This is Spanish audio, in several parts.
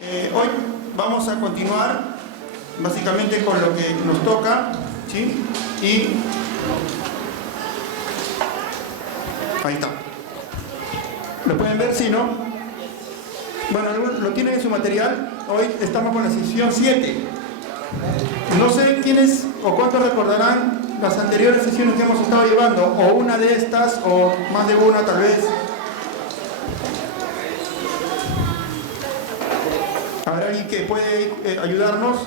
Hoy vamos a continuar básicamente con lo que nos toca, ¿sí? Y ahí está. ¿Lo pueden ver? Sí, ¿no? Bueno, lo tienen en su material. Hoy estamos con la sesión 7. No sé quiénes o cuántos recordarán las anteriores sesiones que hemos estado llevando, o una de estas, o más de una tal vez. ¿Habrá alguien que puede ayudarnos?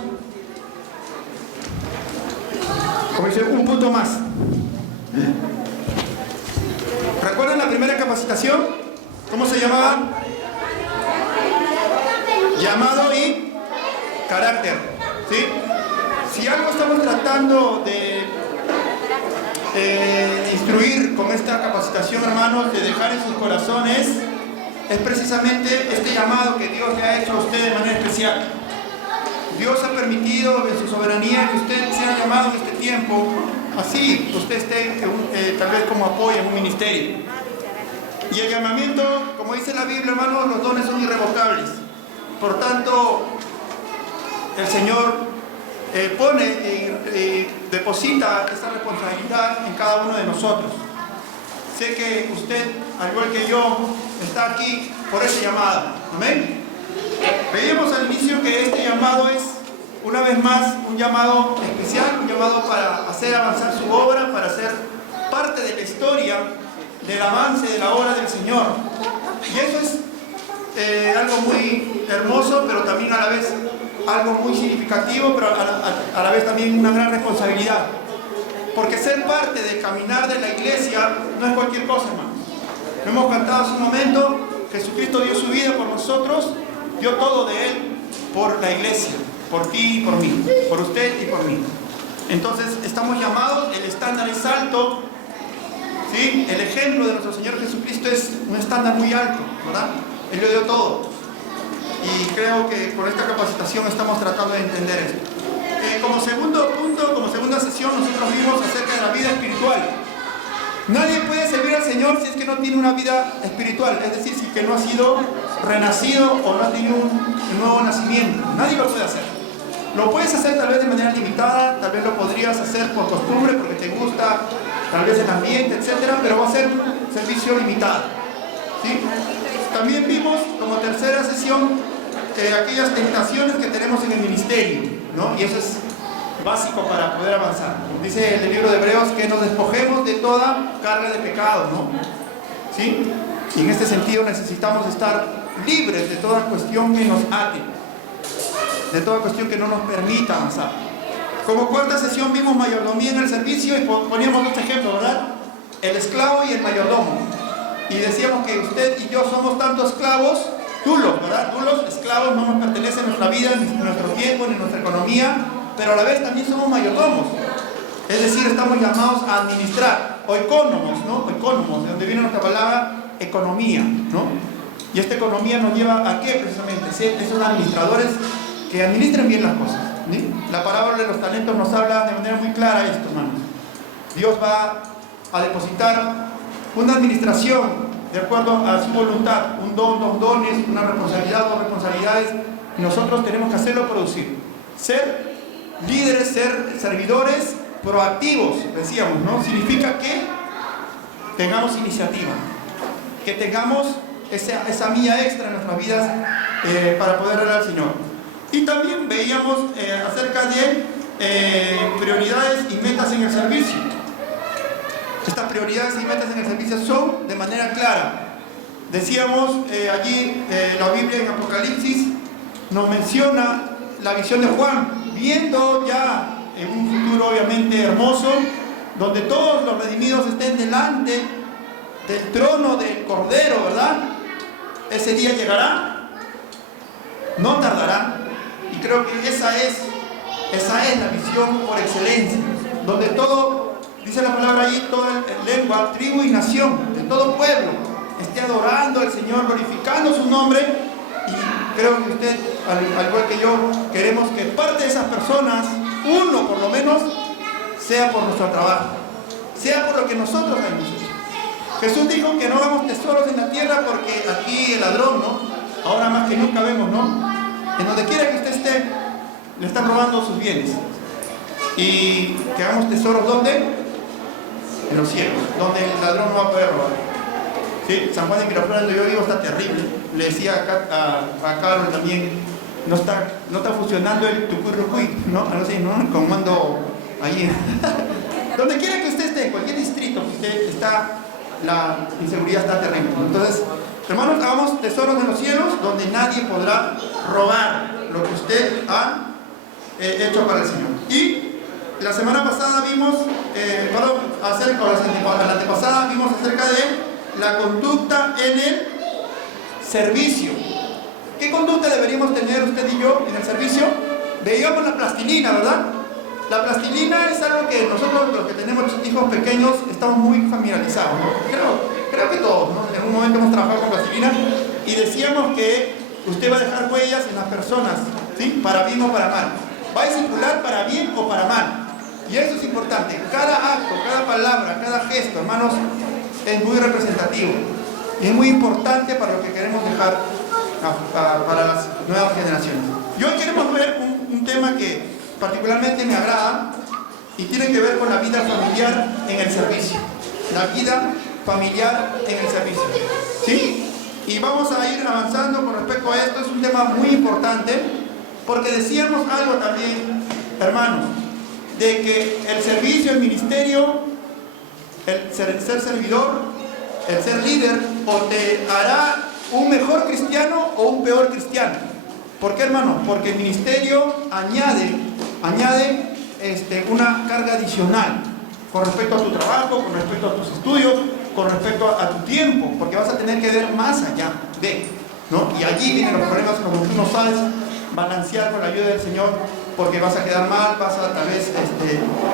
Como dice, un punto más. ¿Recuerdan la primera capacitación? ¿Cómo se llamaba? Llamado y carácter. ¿Sí? Si algo estamos tratando de instruir con esta capacitación, hermanos, de dejar en sus corazones, es precisamente este llamado que Dios le ha hecho a usted de manera especial. Dios ha permitido en su soberanía que usted sea llamado en este tiempo, así usted esté tal vez como apoyo en un ministerio. Y el llamamiento, como dice la Biblia, hermanos, los dones son irrevocables. Por tanto, el Señor pone y deposita esta responsabilidad en cada uno de nosotros. Sé que usted, al igual que yo, está aquí por ese llamado. ¿Amén? Veíamos al inicio que este llamado es, una vez más, un llamado especial, un llamado para hacer avanzar su obra, para ser parte de la historia del avance de la obra del Señor. Y eso es algo muy hermoso, pero también a la vez algo muy significativo, pero a la vez también una gran responsabilidad. Porque ser parte del caminar de la iglesia no es cualquier cosa, hermanos. Lo hemos cantado hace un momento. Jesucristo dio su vida por nosotros, dio todo de Él por la iglesia, por ti y por mí, por usted y por mí. Entonces estamos llamados, el estándar es alto, ¿sí? El ejemplo de nuestro Señor Jesucristo es un estándar muy alto, ¿verdad? Él lo dio todo. Y creo que con esta capacitación estamos tratando de entender esto. Como segundo punto, como segunda sesión, nosotros vimos acerca de la vida espiritual. Nadie puede servir al Señor si es que no tiene una vida espiritual, es decir, si que no ha sido renacido o no ha tenido un nuevo nacimiento. Nadie lo puede hacer. Lo puedes hacer tal vez de manera limitada, tal vez lo podrías hacer por costumbre, porque te gusta tal vez el ambiente, etcétera, pero va a ser un servicio limitado. ¿Sí? También vimos como tercera sesión aquellas tentaciones que tenemos en el ministerio, ¿no? Y eso es básico para poder avanzar. Dice el libro de Hebreos que nos despojemos de toda carga de pecado, ¿no? ¿Sí? Y en este sentido necesitamos estar libres de toda cuestión que nos ate, de toda cuestión que no nos permita avanzar. Como cuarta sesión vimos mayordomía en el servicio y poníamos dos ejemplos, ¿verdad? El esclavo y el mayordomo. Y decíamos que usted y yo somos tanto esclavos, dulos, ¿verdad? Dulos, esclavos, no nos pertenece a nuestra vida, ni nuestro tiempo, ni nuestra economía, pero a la vez también somos mayordomos. Es decir, estamos llamados a administrar, o economos, ¿no? Economos, de donde viene nuestra palabra economía, ¿no? Y esta economía nos lleva a qué precisamente, esos administradores que administren bien las cosas, ¿sí? La parábola de los talentos nos habla de manera muy clara esto, hermanos. Dios va a depositar una administración de acuerdo a su voluntad, un don, dos dones, una responsabilidad, dos responsabilidades, y nosotros tenemos que hacerlo producir. Ser líderes, ser servidores proactivos, decíamos, ¿no? Significa que tengamos iniciativa, que tengamos esa milla extra en nuestras vidas para poder orar al Señor. Y también veíamos acerca de prioridades y metas en el servicio. Estas prioridades y metas en el servicio son de manera clara. Decíamos allí la Biblia en Apocalipsis nos menciona la visión de Juan, viendo ya en un futuro obviamente hermoso, donde todos los redimidos estén delante del trono del Cordero, ¿verdad? Ese día llegará, no tardará, y creo que esa es la visión por excelencia, donde todo, dice la palabra allí, toda lengua, tribu y nación, de todo pueblo, esté adorando al Señor, glorificando su nombre. Y creo que usted, al igual que yo, queremos que parte de esas personas, uno por lo menos, sea por nuestro trabajo, sea por lo que nosotros hemos hecho. Jesús dijo que no hagamos tesoros en la tierra porque aquí el ladrón, ¿no? Ahora más que nunca vemos, ¿no? en donde quiera que usted esté, le están robando sus bienes. Y que hagamos tesoros, ¿dónde? En los cielos, donde el ladrón no va a poder robar. ¿Sí? San Juan de Miraflores, donde yo vivo, está terrible. Le decía a Carol también, no está funcionando el tucurrucuy, ¿no? Algo así, ¿no? Como ando ahí. Donde quiera que usted esté, en cualquier distrito que usted está, la inseguridad está terrible. Entonces, hermanos, hagamos tesoros en los cielos, donde nadie podrá robar lo que usted ha hecho para el Señor. Y la semana pasada vimos, la antepasada vimos acerca de la conducta en el servicio. ¿Qué conducta deberíamos tener usted y yo en el servicio? Veíamos la plastilina, ¿verdad? La plastilina es algo que nosotros, los que tenemos hijos pequeños, estamos muy familiarizados, ¿no? Creo que todos, ¿no? En algún momento hemos trabajado con plastilina y decíamos que usted va a dejar huellas en las personas, ¿sí? Para bien o para mal. Va a discipular para bien o para mal. Y eso es importante. Cada acto, cada palabra, cada gesto, hermanos, es muy representativo. Y es muy importante para lo que queremos dejar para las nuevas generaciones. Y hoy queremos ver un tema que particularmente me agrada y tiene que ver con la vida familiar en el servicio. La vida familiar en el servicio. ¿Sí? Y vamos a ir avanzando con respecto a esto. Es un tema muy importante porque decíamos algo también, hermanos, de que el servicio, el ministerio, el ser servidor, el ser líder, o te hará un mejor cristiano o un peor cristiano. ¿Por qué, hermano? Porque el ministerio añade una carga adicional con respecto a tu trabajo, con respecto a tus estudios, con respecto a tu tiempo, porque vas a tener que ver más allá de, ¿no? Y allí vienen los problemas, como tú no sabes balancear con la ayuda del Señor, porque vas a quedar mal, vas a tal vez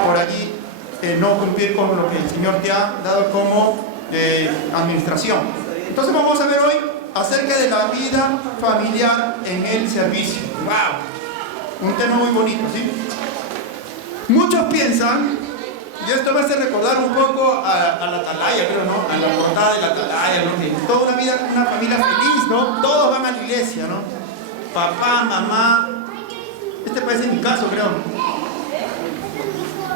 por allí no cumplir con lo que el Señor te ha dado como administración. Entonces vamos a ver hoy acerca de la vida familiar en el servicio. ¡Wow! Un tema muy bonito, ¿sí? Muchos piensan, y esto me hace recordar un poco a la atalaya, creo, ¿no? A la portada de la atalaya, ¿no? Que toda una vida, una familia feliz, ¿no? Todos van a la iglesia, ¿no? Papá, mamá. Este puede ser mi caso, creo.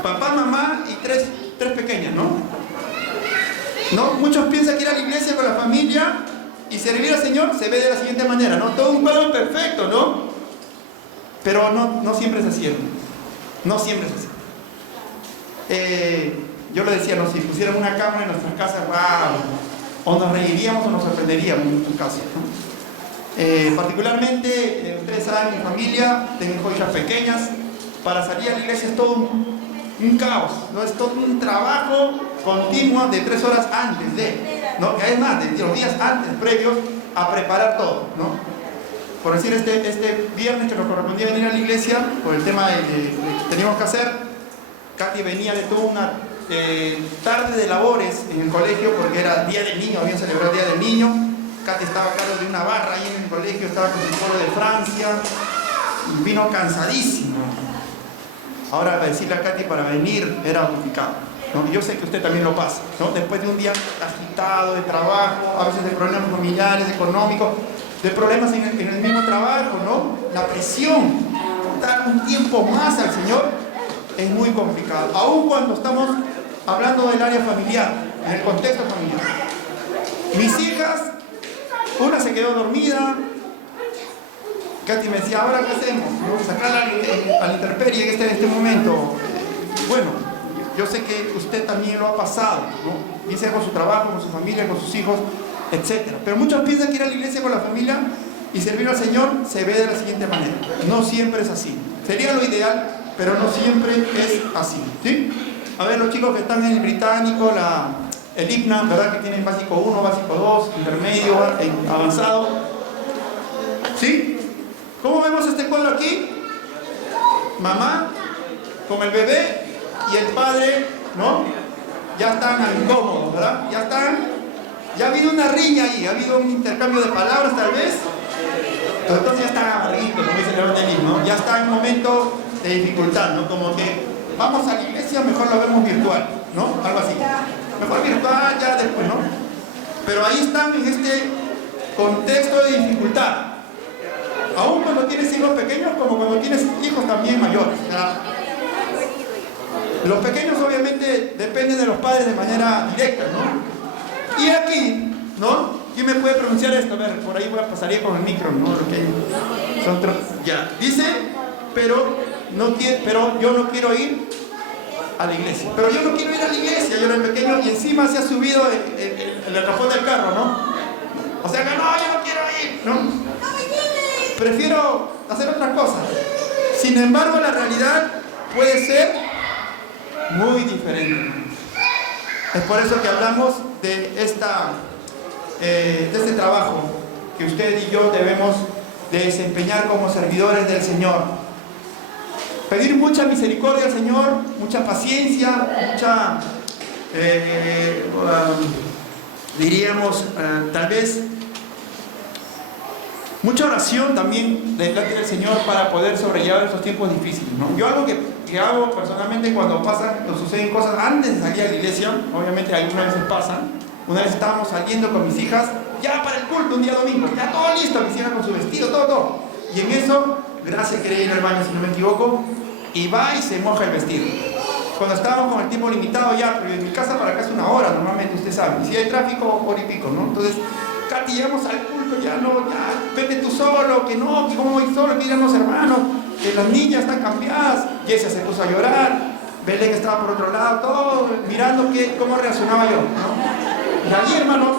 Papá, mamá y tres pequeñas, ¿no? ¿No? Muchos piensan que ir a la iglesia con la familia y servir al Señor se ve de la siguiente manera, ¿no? Todo un cuadro perfecto, ¿no? Pero no siempre es así, hermano. No siempre es así. Yo le decía, ¿no? Si pusieran una cámara en nuestras casas, ¡wow! O nos reiríamos o nos sorprenderíamos en muchos casos, ¿no? Particularmente, ustedes saben, mi familia, tengo hijas pequeñas, para salir a la iglesia es todo un caos, ¿no? Es todo un trabajo continuo de 3 horas antes de, ¿no? Es más, de los días antes, previos a preparar todo, ¿no? Por decir, este viernes que nos correspondía venir a la iglesia, por el tema que teníamos que hacer, Katy venía de toda una tarde de labores en el colegio, porque era Día del Niño, habían celebrado el Día del Niño. Katy estaba a cargo de una barra ahí en el colegio, estaba con su pueblo de Francia, y vino cansadísimo. Ahora, para decirle a Katy para venir era complicado, ¿no? Y yo sé que usted también lo pasa, ¿no? Después de un día agitado de trabajo, a veces de problemas familiares, económicos, de problemas en el mismo trabajo, ¿no? La presión, dar un tiempo más al Señor es muy complicado, aun cuando estamos hablando del área familiar, en el contexto familiar. Mis hijas, una se quedó dormida. Katy me decía, ¿ahora qué hacemos? ¿No? Sacarla a la intemperie en este momento. Bueno, yo sé que usted también lo ha pasado, ¿no? Bien sea con su trabajo, con su familia, con sus hijos, etc. Pero muchos piensan que ir a la iglesia con la familia y servir al Señor se ve de la siguiente manera. No siempre es así. Sería lo ideal, pero no siempre es así, ¿sí? A ver, los chicos que están en el británico, el IPNA, ¿verdad? Que tienen básico 1, básico 2, intermedio, avanzado. ¿Sí? ¿Cómo vemos este cuadro aquí? Mamá con el bebé y el padre, ¿no? Ya están incómodos, ¿verdad? Ya ha habido una riña ahí, ha habido un intercambio de palabras tal vez. Entonces ya está amarguito, como dice el evangelismo, ¿no? Ya está en un momento de dificultad, ¿no? Como que vamos a la iglesia, mejor lo vemos virtual, ¿no? Algo así. Mejor virtual, ya después, ¿no? Pero ahí están en este contexto de dificultad. Aún cuando tienes hijos pequeños como cuando tienes hijos también mayores. Los pequeños obviamente dependen de los padres de manera directa, ¿no? Y aquí, ¿no? ¿Quién me puede pronunciar esto? A ver, por ahí pasaría con el micro, ¿no? Ya, dice, pero yo no quiero ir a la iglesia. Pero yo no quiero ir a la iglesia, yo era pequeño y encima se ha subido el cajón del carro, ¿no? O sea que no, yo no quiero ir, ¿no? Prefiero hacer otras cosas. Sin embargo, la realidad puede ser muy diferente. Es por eso que hablamos de este trabajo que usted y yo debemos de desempeñar como servidores del Señor. Pedir mucha misericordia al Señor, mucha paciencia, mucha, diríamos, tal vez, mucha oración también delante del Señor para poder sobrellevar esos tiempos difíciles, ¿no? Yo algo que hago personalmente cuando suceden cosas antes de salir a la iglesia, obviamente algunas veces pasan. Una vez estábamos saliendo con mis hijas, ya para el culto, un día domingo, ya todo listo, mis hijas con su vestido, todo. Y en eso, Gracia quería ir al baño, si no me equivoco, y va y se moja el vestido. Cuando estábamos con el tiempo limitado ya, pero de mi casa para acá es 1 hora, normalmente usted sabe. Y si hay tráfico, hora y pico, ¿no? Entonces, Katy, llegamos al culto, ya vete tú solo, que no, que cómo voy solo, que irán los hermanos, que las niñas están cambiadas. Jessia se puso a llorar, Belén estaba por otro lado, todo mirando cómo reaccionaba yo, ¿no? Y allí, hermanos,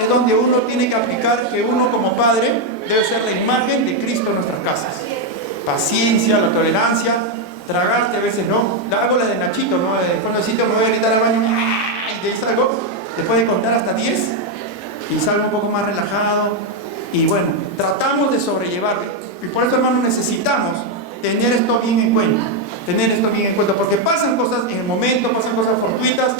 es donde uno tiene que aplicar que uno como padre debe ser la imagen de Cristo en nuestras casas. Paciencia, la tolerancia, tragarte a veces, ¿no? Hago la de Nachito, ¿no? Después necesito, me voy a gritar al baño y de ahí salgo, después de contar hasta 10 y salgo un poco más relajado y bueno, tratamos de sobrellevarlo. Y por eso, hermanos, necesitamos tener esto bien en cuenta, porque pasan cosas en el momento, pasan cosas fortuitas,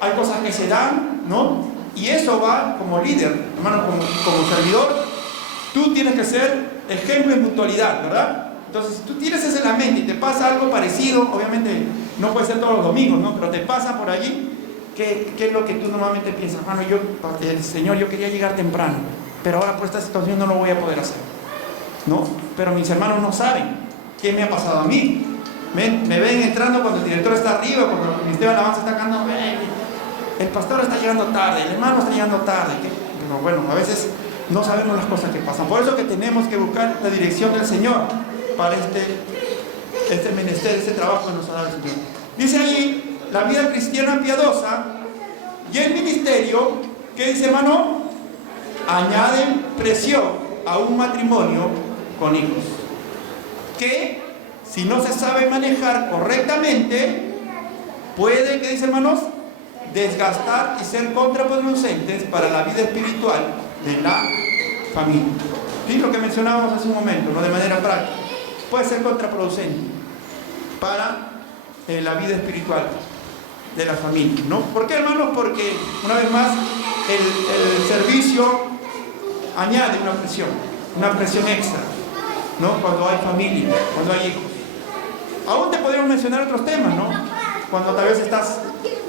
hay cosas que se dan, ¿no? Y eso va como líder, hermano, como servidor, tú tienes que ser ejemplo en mutualidad, ¿verdad? Entonces, si tú tienes eso en la mente y te pasa algo parecido, obviamente no puede ser todos los domingos, ¿no? Pero te pasa por allí, ¿qué es lo que tú normalmente piensas? Hermano, Señor, yo quería llegar temprano, pero ahora por esta situación no lo voy a poder hacer, ¿no? Pero mis hermanos no saben qué me ha pasado a mí. Me ven entrando cuando el director está arriba, cuando el ministerio de alabanza está cantando, el pastor está llegando tarde, el hermano está llegando tarde. Pero bueno, a veces no sabemos las cosas que pasan. Por eso que tenemos que buscar la dirección del Señor para este menester, este trabajo que nos ha dado el Señor. Dice allí, la vida cristiana piadosa y el ministerio, ¿qué dice, hermano? Añaden presión a un matrimonio con hijos, que si no se sabe manejar correctamente, puede, ¿qué dice, hermanos? Desgastar y ser contraproducentes para la vida espiritual de la familia. ¿Sí? Lo que mencionábamos hace un momento, ¿no? De manera práctica, puede ser contraproducente para la vida espiritual de la familia, ¿no? ¿Por qué, hermanos? Porque, una vez más, el servicio añade una presión extra, ¿no? Cuando hay familia, cuando hay hijos. Aún te podríamos mencionar otros temas, ¿no? Cuando tal vez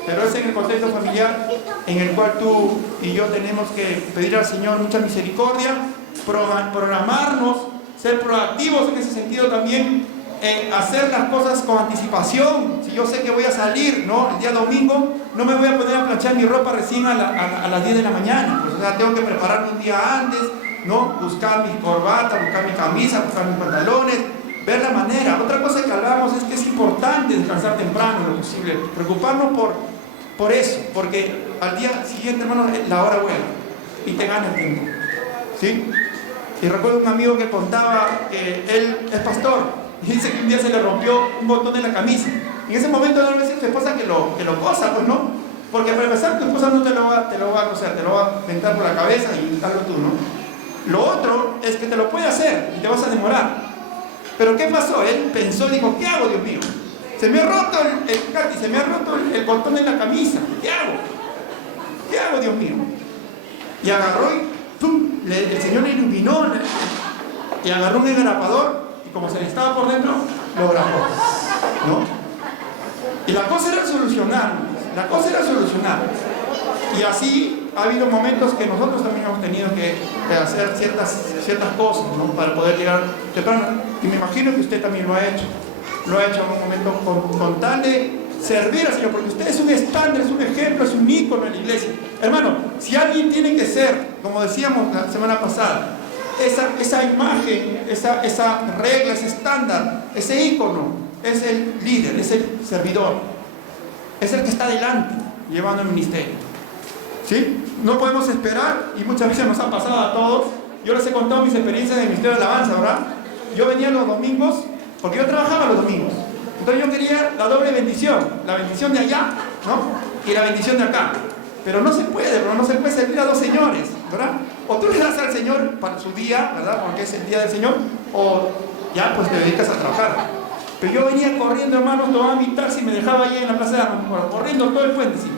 pero es en el contexto familiar en el cual tú y yo tenemos que pedir al Señor mucha misericordia, programarnos, ser proactivos en ese sentido también, hacer las cosas con anticipación. Si yo sé que voy a salir, ¿no? El día domingo, no me voy a poner a planchar mi ropa recién a las 10 de la mañana, pues, o sea, tengo que prepararme un día antes, ¿no? Buscar mi corbata, buscar mi camisa, buscar mis pantalones, ver la manera. Otra cosa que hablamos es que es importante descansar temprano lo posible, preocuparnos por eso, porque al día siguiente, hermano, la hora vuela y te gana el tiempo, ¿sí? Y recuerdo un amigo que contaba que él es pastor y dice que un día se le rompió un botón de la camisa. En ese momento no le dice a tu esposa que lo cosa, pues, ¿no? Porque para empezar, tu esposa no te lo va a coser, te lo va a aventar por la cabeza y hazlo tú, ¿no? Lo otro es que te lo puede hacer y te vas a demorar. Pero ¿qué pasó? Él pensó y dijo, ¿qué hago, Dios mío? Se me ha roto el botón de la camisa. ¿Qué hago? ¿Qué hago, Dios mío? Y agarró y ¡pum! El Señor le iluminó y agarró un engrapador y como se le estaba por dentro, lo grabó, ¿no? Y la cosa era solucionar. Y así ha habido momentos que nosotros también hemos tenido que hacer ciertas cosas, ¿no? Para poder llegar temprano. Y me imagino que usted también lo ha hecho. Lo ha hecho en un momento con tal de servir al Señor, porque usted es un estándar, es un ejemplo, es un ícono en la iglesia. Hermano, si alguien tiene que ser, como decíamos la semana pasada, esa imagen, esa regla, ese estándar, ese ícono, es el líder, es el servidor, es el que está adelante llevando el ministerio. ¿Sí? No podemos esperar, y muchas veces nos ha pasado a todos. Yo les he contado mis experiencias en el ministerio de alabanza, ¿verdad? Yo venía los domingos, porque yo trabajaba los domingos. Entonces yo quería la doble bendición, la bendición de allá, ¿no? Y la bendición de acá. Pero no se puede, bro, no se puede servir a dos señores, ¿verdad? O tú le das al Señor para su día, ¿verdad? Porque es el día del Señor, o ya pues te dedicas a trabajar. Pero yo venía corriendo, hermanos, tomaba mi taxi y me dejaba ahí en la plaza de Armas, corriendo todo el puente, sí.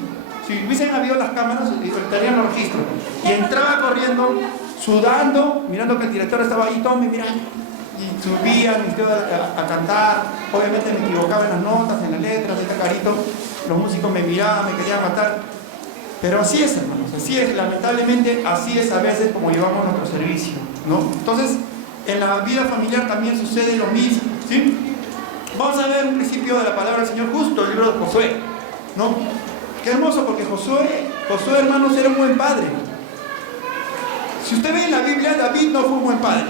Si hubiesen habido las cámaras, estarían los registros. Y entraba corriendo, sudando, mirando que el director estaba ahí, todo me miraba. Y subía, me quedaba a cantar. Obviamente me equivocaba en las notas, en las letras, este carito. Los músicos me miraban, me querían matar. Pero así es, hermanos, así es, lamentablemente, así es a veces como llevamos nuestro servicio, ¿no? Entonces, en la vida familiar también sucede lo mismo, ¿sí? Vamos a ver un principio de la palabra del Señor justo, el libro de Josué, ¿no? Qué hermoso, porque Josué, hermanos, era un buen padre. Si usted ve en la Biblia, David no fue un buen padre.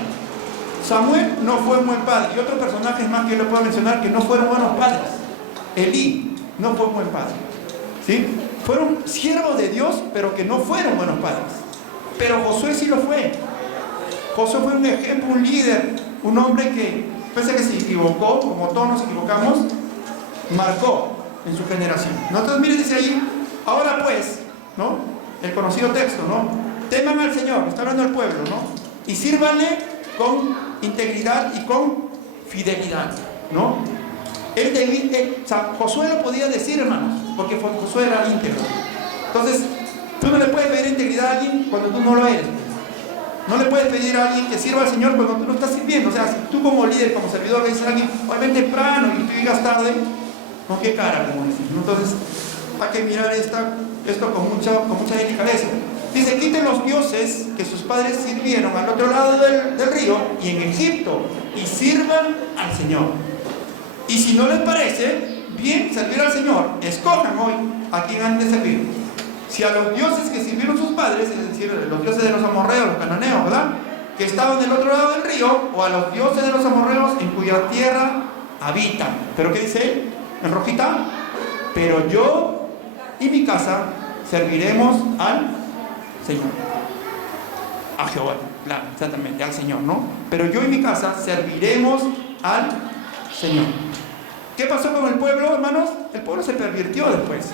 Samuel no fue un buen padre. Y otros personajes más que yo le puedo mencionar que no fueron buenos padres. Elí no fue un buen padre, ¿sí? Fueron siervos de Dios, pero que no fueron buenos padres. Pero Josué sí lo fue. Josué fue un ejemplo, un líder, un hombre que, pese a que se equivocó, como todos nos equivocamos, marcó en su generación. Entonces, miren, dice ahí, ahora pues, ¿no? El conocido texto, ¿no? Teman al Señor, está hablando al pueblo, ¿no? Y sírvanle con integridad y con fidelidad, ¿no? Josué lo podía decir, hermanos, porque Josué era íntegro. Entonces, tú no le puedes pedir integridad a alguien cuando tú no lo eres. No le puedes pedir a alguien que sirva al Señor cuando tú no estás sirviendo. O sea, si tú como líder, como servidor, le dices a alguien, hoy ven temprano y tú llegas tarde, ¿con qué cara? Como decir, ¿no? Entonces, hay que mirar esto con mucha delicadeza. Dice, quiten los dioses que sus padres sirvieron al otro lado del río y en Egipto y sirvan al Señor. Y si no les parece bien servir al Señor, escojan hoy a quien han de servir. Si a los dioses que sirvieron sus padres, es decir, los dioses de los amorreos, los cananeos, ¿verdad?, que estaban del otro lado del río, o a los dioses de los amorreos en cuya tierra habitan. ¿Pero qué dice él? En rojita. Pero yo y mi casa serviremos al Señor. A Jehová, claro, exactamente, al Señor, ¿no? Pero yo y mi casa serviremos al Señor. ¿Qué pasó con el pueblo, hermanos? El pueblo se pervirtió después.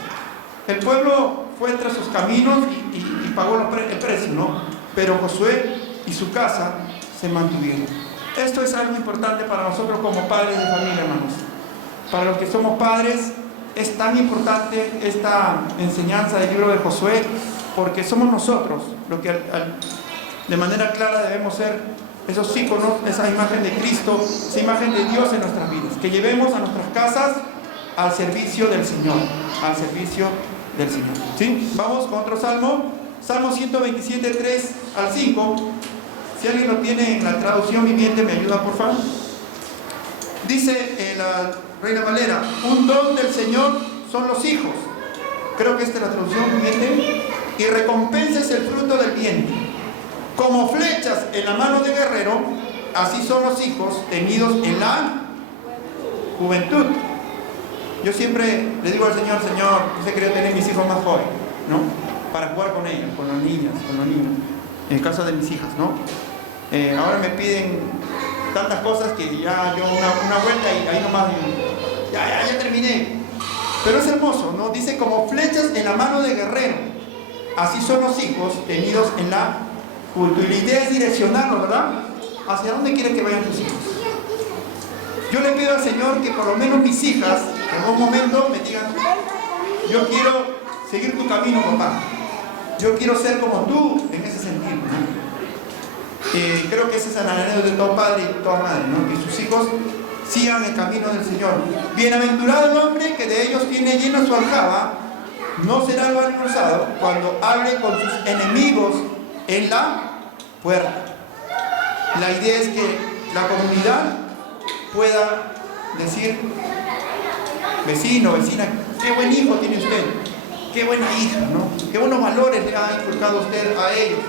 El pueblo fue entre sus caminos y pagó el precio, ¿no? Pero Josué y su casa se mantuvieron. Esto es algo importante para nosotros como padres de familia, hermanos. Para los que somos padres, es tan importante esta enseñanza del libro de Josué, porque somos nosotros los que de manera clara debemos ser esos íconos, esa imagen de Cristo, esa imagen de Dios en nuestras vidas, que llevemos a nuestras casas al servicio del Señor, al servicio del Señor. ¿Sí? Vamos con otro salmo, Salmo 127, 3 al 5. Si alguien lo tiene en la traducción viviente, me ayuda, por favor. Dice la Reina Valera, un don del Señor son los hijos. Creo que esta es la traducción viviente. Y recompensa es el fruto del vientre. Como flechas en la mano de guerrero, así son los hijos tenidos en la juventud. Yo siempre le digo al Señor, Señor, yo quería tener mis hijos más jóvenes, ¿no? Para jugar con ellos, con las niñas, con los niños. En el caso de mis hijas, ¿no? Ahora me piden tantas cosas que ya yo una vuelta y ahí nomás ya terminé. Pero es hermoso, ¿no? Dice como flechas en la mano de guerrero, así son los hijos tenidos en la juventud. Y la idea es direccionarlos, ¿verdad? ¿Hacia dónde quiere que vayan tus hijos? Yo le pido al Señor que por lo menos mis hijas en algún momento me digan, yo quiero seguir tu camino, papá. Yo quiero ser como tú en ese sentido, ¿no? Creo que ese es el anhelo de todo padre y toda madre, ¿no? Que sus hijos sigan el camino del Señor. Bienaventurado el hombre que de ellos tiene llena su aljaba, no será avergonzado cuando hable con sus enemigos en la puerta. La idea es que la comunidad pueda decir: vecino, vecina, qué buen hijo tiene usted, qué buena hija, ¿no? Qué buenos valores le ha inculcado usted a ellos.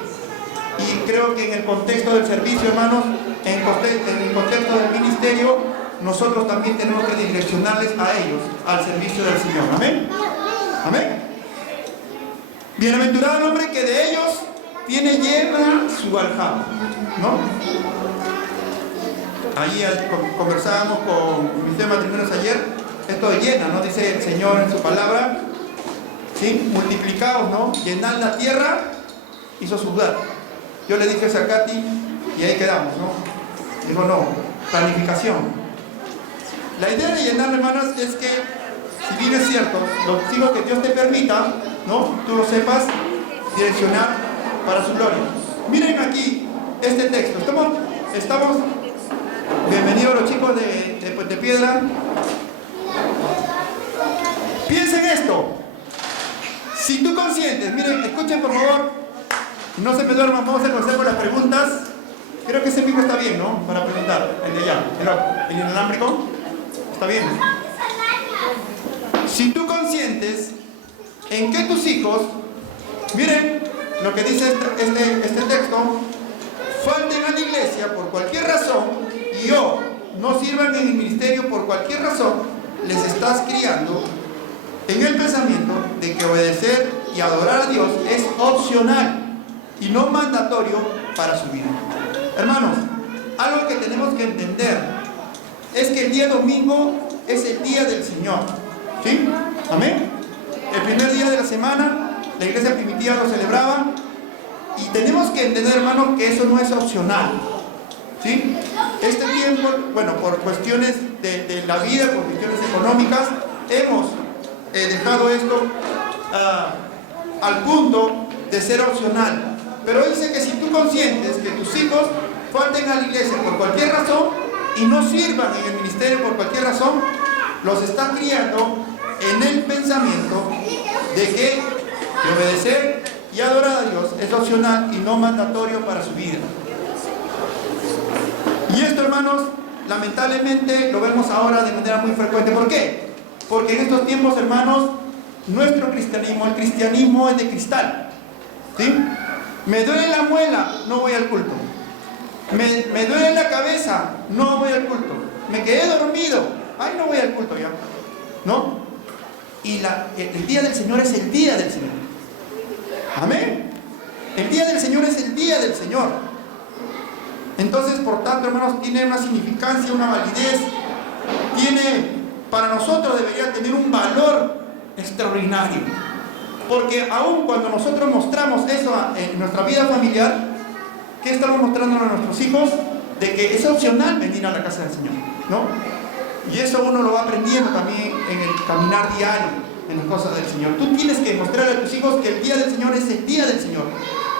Y creo que en el contexto del servicio, hermanos, en el contexto del ministerio, nosotros también tenemos que direccionarles a ellos al servicio del Señor. Amén. Amén. Bienaventurado el hombre que de ellos tiene llena su aljaba, ¿no? Allí conversábamos con mis matrimonios ayer, esto de llena, ¿no? Dice el Señor en su palabra, ¿sí? Multiplicaos, ¿no? Llenad la tierra, hizo sudar. Yo le dije eso a Katy y ahí quedamos, ¿no? Dijo, no, planificación. La idea de llenar, hermanos, es que, si bien es cierto, los hijos que Dios te permita, ¿no? Tú lo sepas direccionar para su gloria. Miren aquí este texto. Estamos bienvenidos los chicos de Puente Piedra. Piensen esto. Si tú consientes, miren, escuchen por favor, no se me duerman, vamos a comenzar con las preguntas. Creo que ese mismo está bien, ¿no? Para preguntar, el de allá, el inalámbrico. Está bien. Si tú consientes en que tus hijos, miren lo que dice este texto, falten a la iglesia por cualquier razón y no sirvan en el ministerio por cualquier razón, les estás criando en el pensamiento de que obedecer y adorar a Dios es opcional y no mandatorio para su vida. Hermanos, algo que tenemos que entender es que el día domingo es el día del Señor. ¿Sí? Amén. El primer día de la semana, la iglesia primitiva lo celebraba y tenemos que entender, hermanos, que eso no es opcional. ¿Sí? Este tiempo, bueno, por cuestiones de la vida, por cuestiones económicas, hemos dejado esto al punto de ser opcional. Pero dice que si tú consientes que tus hijos falten a la iglesia por cualquier razón y no sirvan en el ministerio por cualquier razón, los estás criando en el pensamiento de que obedecer y adorar a Dios es opcional y no mandatorio para su vida. Y esto, hermanos, lamentablemente lo vemos ahora de manera muy frecuente. ¿Por qué? Porque en estos tiempos, hermanos, nuestro cristianismo, el cristianismo es de cristal. ¿Sí? Me duele la muela, no voy al culto. Me duele la cabeza, no voy al culto. Me quedé dormido, ay, no voy al culto ya. ¿No? Y el día del Señor es el día del Señor. Amén. El día del Señor es el día del Señor. Entonces, por tanto, hermanos, tiene una significancia, una validez. Para nosotros debería tener un valor extraordinario. Porque aun cuando nosotros mostramos eso en nuestra vida familiar, ¿qué estamos mostrando a nuestros hijos? De que es opcional venir a la casa del Señor, ¿no? Y eso uno lo va aprendiendo también en el caminar diario, en las cosas del Señor. Tú tienes que mostrarle a tus hijos que el día del Señor es el día del Señor.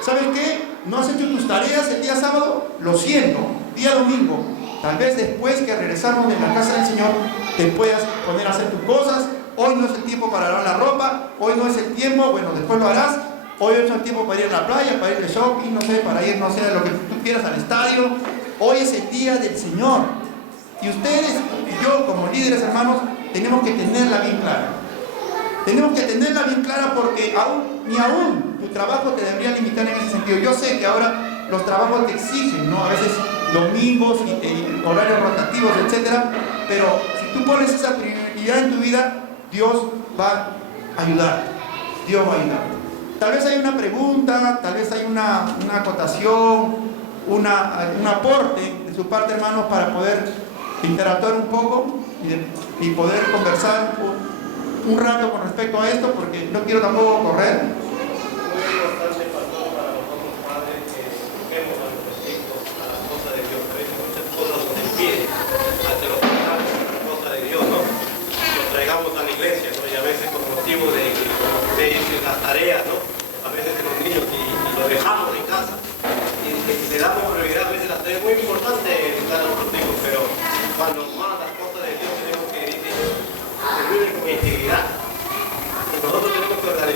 ¿Sabes qué? ¿No has hecho tus tareas el día sábado? Lo siento, día domingo. Tal vez después que regresamos de la casa del Señor, te puedas poner a hacer tus cosas. Hoy no es el tiempo para lavar la ropa, hoy no es el tiempo, bueno, después lo harás. Hoy es el tiempo para ir a la playa, para ir de shopping, no sé, para ir, no sé, a lo que tú quieras, al estadio. Hoy es el día del Señor. Y ustedes y yo, como líderes, hermanos, tenemos que tenerla bien clara. Tenemos que tenerla bien clara porque ni aún tu trabajo te debería limitar en ese sentido. Yo sé que ahora los trabajos te exigen, ¿no? A veces domingos y horarios rotativos, etcétera. Pero si tú pones esa prioridad en tu vida, Dios va a ayudar. Dios va a ayudar. Tal vez hay una pregunta, tal vez hay una acotación, un aporte de su parte, hermanos, para poder interactuar un poco y poder conversar un rato con respecto a esto, porque no quiero tampoco correr. Muy importante para nosotros padres que eduquemos a nuestros hijos a las cosas de Dios. A veces muchas cosas nos impiden ante los padres las cosas de Dios, ¿no? Los traigamos a la iglesia, ¿no? Y a veces con motivo de las tareas, ¿no? A veces de los niños y los dejamos en casa. Y le damos prioridad, a veces las tareas. Es muy importante educar a nuestros hijos, pero cuando más las cosas de Dios tenemos que servir con integridad. Y nosotros tenemos que organizar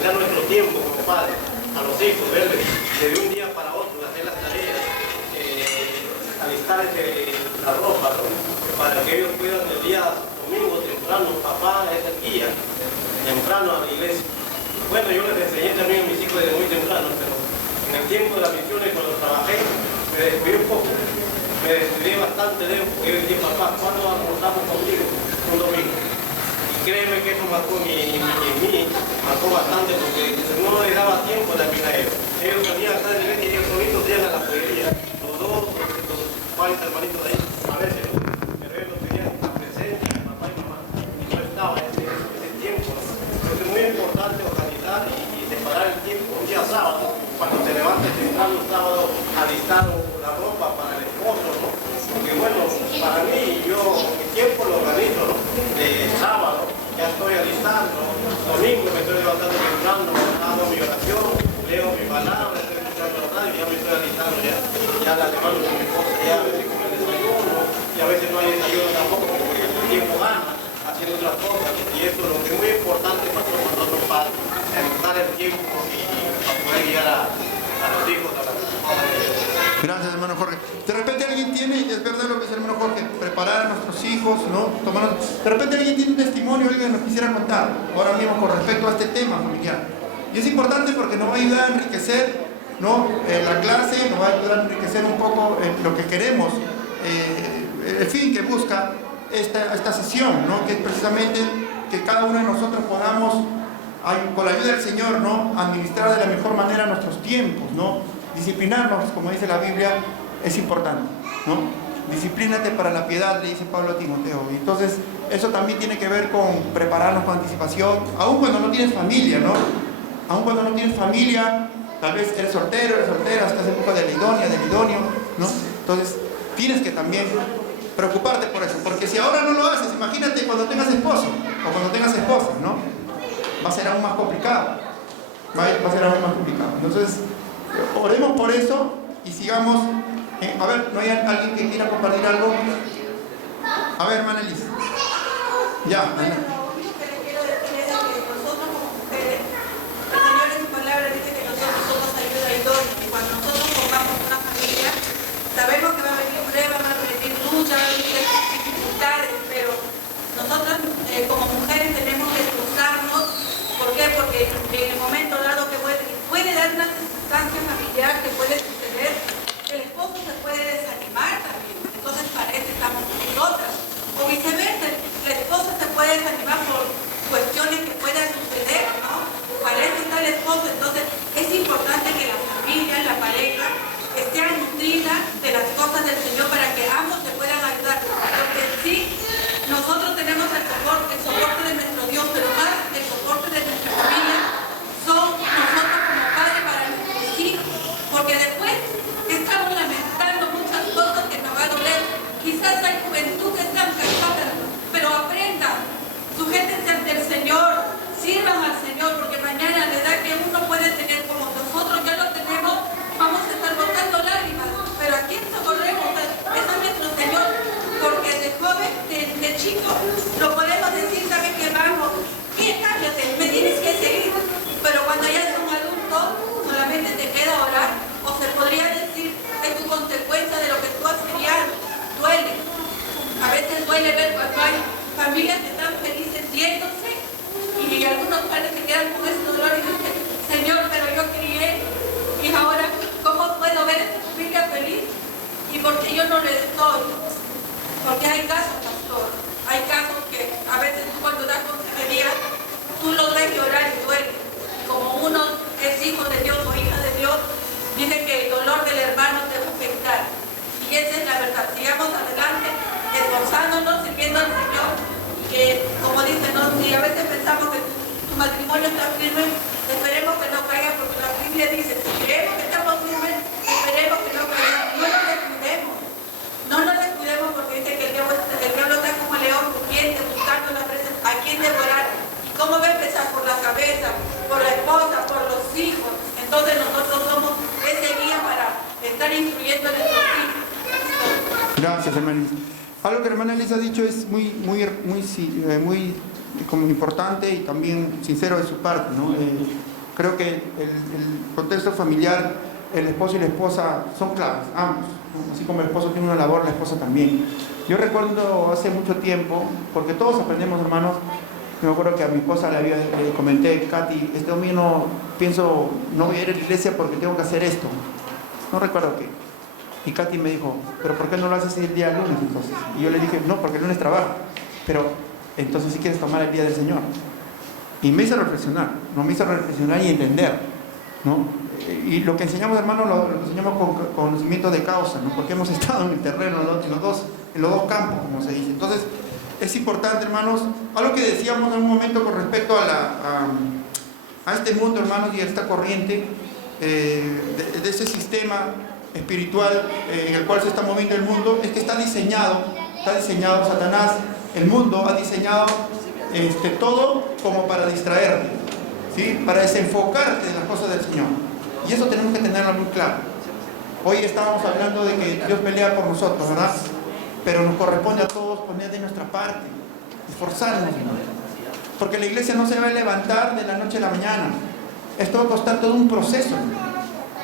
hijos, verles de un día para otro, hacer las tareas, alistar la ropa, ¿no? Para que ellos puedan el día domingo temprano, papá es el guía, temprano a la iglesia. Bueno, yo les enseñé también a mis hijos desde muy temprano, pero en el tiempo de las misiones, cuando trabajé, me descuidé un poco. Me descuidé bastante de ellos, porque yo decía, papá, ¿cuándo almorzamos contigo? Un domingo. Y créeme que eso marcó en mí, marcó bastante, porque no les daba tiempo también a ellos. Ellos venían acá de la iglesia y ellos solitos iban a la pollería. Los dos, los padres hermanitos de ahí, a veces, ¿no? Pero ellos no tenían la presencia de papá y mamá. Y no estaba ese tiempo, ¿no? Entonces es muy importante organizar y separar el tiempo. Un día sábado, cuando te levantes temprano sábado, alistar la ropa para el esposo, ¿no? Porque bueno, para mí, yo mi tiempo lo organizo, ¿no? De sábado, ya estoy alistando, domingo me estoy levantando temprano, hago mi oración, leo mi palabra, estoy escuchando la radio, ya me estoy alistando, ya la levanto con mi esposa, ya a veces con el desayuno, y a veces no hay desayuno tampoco, porque el tiempo gana haciendo otras cosas, y esto es lo que es muy importante para todos nosotros padres, dar el tiempo y para poder guiar a los hijos a la palabra de Dios. Gracias, hermano Jorge. De repente alguien tiene, es verdad lo que dice el hermano Jorge, preparar a nuestros hijos, ¿no? De repente alguien tiene un testimonio, alguien nos quisiera contar, ahora mismo con respecto a este tema familiar. Y es importante porque nos va a ayudar a enriquecer, ¿no? La clase, nos va a ayudar a enriquecer un poco lo que queremos, el fin que busca esta sesión, ¿no? Que es precisamente que cada uno de nosotros podamos, con la ayuda del Señor, ¿no? Administrar de la mejor manera nuestros tiempos, ¿no? Disciplinarnos, como dice la Biblia, es importante, ¿no? Disciplínate para la piedad, le dice Pablo a Timoteo. Y entonces, eso también tiene que ver con prepararnos con anticipación, aun cuando no tienes familia, ¿no? Aun cuando no tienes familia, tal vez eres soltero, eres soltera, estás en busca de la idónea, del idóneo, ¿no? Entonces, tienes que también preocuparte por eso, porque si ahora no lo haces, imagínate cuando tengas esposo, o cuando tengas esposa, ¿no? Va a ser aún más complicado. Va a ser aún más complicado. Entonces, oremos por eso y sigamos. A ver, ¿no hay alguien que quiera compartir algo? A ver, hermana Elisa. Ya. Bueno, lo único que le quiero decir es que nosotros como mujeres, el Señor en su palabra dice que nosotros somos ayuda idónea. Y cuando nosotros formamos una familia, sabemos que va a venir pruebas, va a venir luchas, va a venir dificultades, pero nosotros como mujeres tenemos que esforzarnos. ¿Por qué? Porque en el momento dado que puede dar una circunstancia familiar que puede suceder, el esposo se puede desanimar también. Entonces para eso estamos nosotras. O viceversa, la esposa se puede desanimar por cuestiones que puedan suceder, ¿no? Para eso está el esposo. Entonces es importante que la familia, la pareja, estén nutridas de las cosas del Señor para que ambos se puedan ayudar. Porque sí, nosotros tenemos el soporte de nuestro Dios, pero más el soporte de nuestra familia son nosotros como padres para nuestros hijos. Porque después estamos lamentando muchas cosas que nos va a doler. Quizás hay juventud que están cansadas, pero aprendan, sujétense ante el Señor, sirvan al Señor, porque mañana la edad que uno puede tener como nosotros ya lo tenemos, vamos a estar botando lágrimas, pero ¿a quién socorremos? Es a nuestro Señor, porque de joven, de chico, lo podemos decir, ¿sabes qué? Vamos, cállate, me tienes que seguir, pero cuando ya es un adulto, solamente te queda orar, o se podría decir, es tu consecuencia de lo que tú has criado, duele. A veces duele ver cuando hay familias que están felices yéndose y algunos padres se quedan con ese dolor y dicen, Señor, pero yo crié y ahora, ¿cómo puedo ver a esta familia feliz? Y porque yo no le estoy. Porque hay casos, pastor, hay casos que a veces tú cuando das consejería, tú los ves llorar y duele. Como uno es hijo de Dios o hija de Dios, dice que el dolor del hermano te va a afectar. Y esa es la verdad. Sigamos adelante, esforzándonos, sirviendo al Señor. Que, como dicen, ¿no? Si a veces pensamos que tu matrimonio está firme, esperemos que no caiga, porque la Biblia dice, si creemos que estamos firmes, esperemos que no caigamos. No nos descuidemos. No nos descuidemos, porque dice que el diablo está como león rugiente, buscando la presa a quien devorar. ¿Y cómo va a empezar? Por la cabeza, por la esposa, por los hijos. Entonces nosotros somos ese guía para estar instruyendo a nuestros hijos. Gracias, hermana Elisa. Algo que la hermana Elisa ha dicho es muy como importante y también sincero de su parte, ¿no? Creo que el contexto familiar, el esposo y la esposa son claves, ambos. Así como el esposo tiene una labor, la esposa también. Yo recuerdo hace mucho tiempo, porque todos aprendemos, hermanos. Me acuerdo que a mi esposa le comenté: Katy, este domingo no voy a ir a la iglesia porque tengo que hacer esto. No recuerdo qué. Y Katy me dijo: ¿pero por qué no lo haces el día lunes entonces? Y yo le dije: no, porque el lunes trabajo. Pero entonces sí quieres tomar el día del Señor. Y me hizo reflexionar, ¿no? Me hizo reflexionar y entender, ¿no? Y lo que enseñamos, hermanos, lo enseñamos con conocimiento de causa, ¿no? Porque hemos estado en el terreno, en los dos campos, como se dice. Entonces, es importante, hermanos, algo que decíamos en un momento con respecto a este mundo, hermanos, y a esta corriente de ese sistema espiritual en el cual se está moviendo el mundo, es que está diseñado Satanás, el mundo ha diseñado todo como para distraerte, ¿sí? Para desenfocarte de las cosas del Señor. Y eso tenemos que tenerlo muy claro. Hoy estábamos hablando de que Dios pelea por nosotros, ¿verdad? Pero nos corresponde a todos poner de nuestra parte, esforzarnos, porque la iglesia no se va a levantar de la noche a la mañana. Esto va a costar todo un proceso.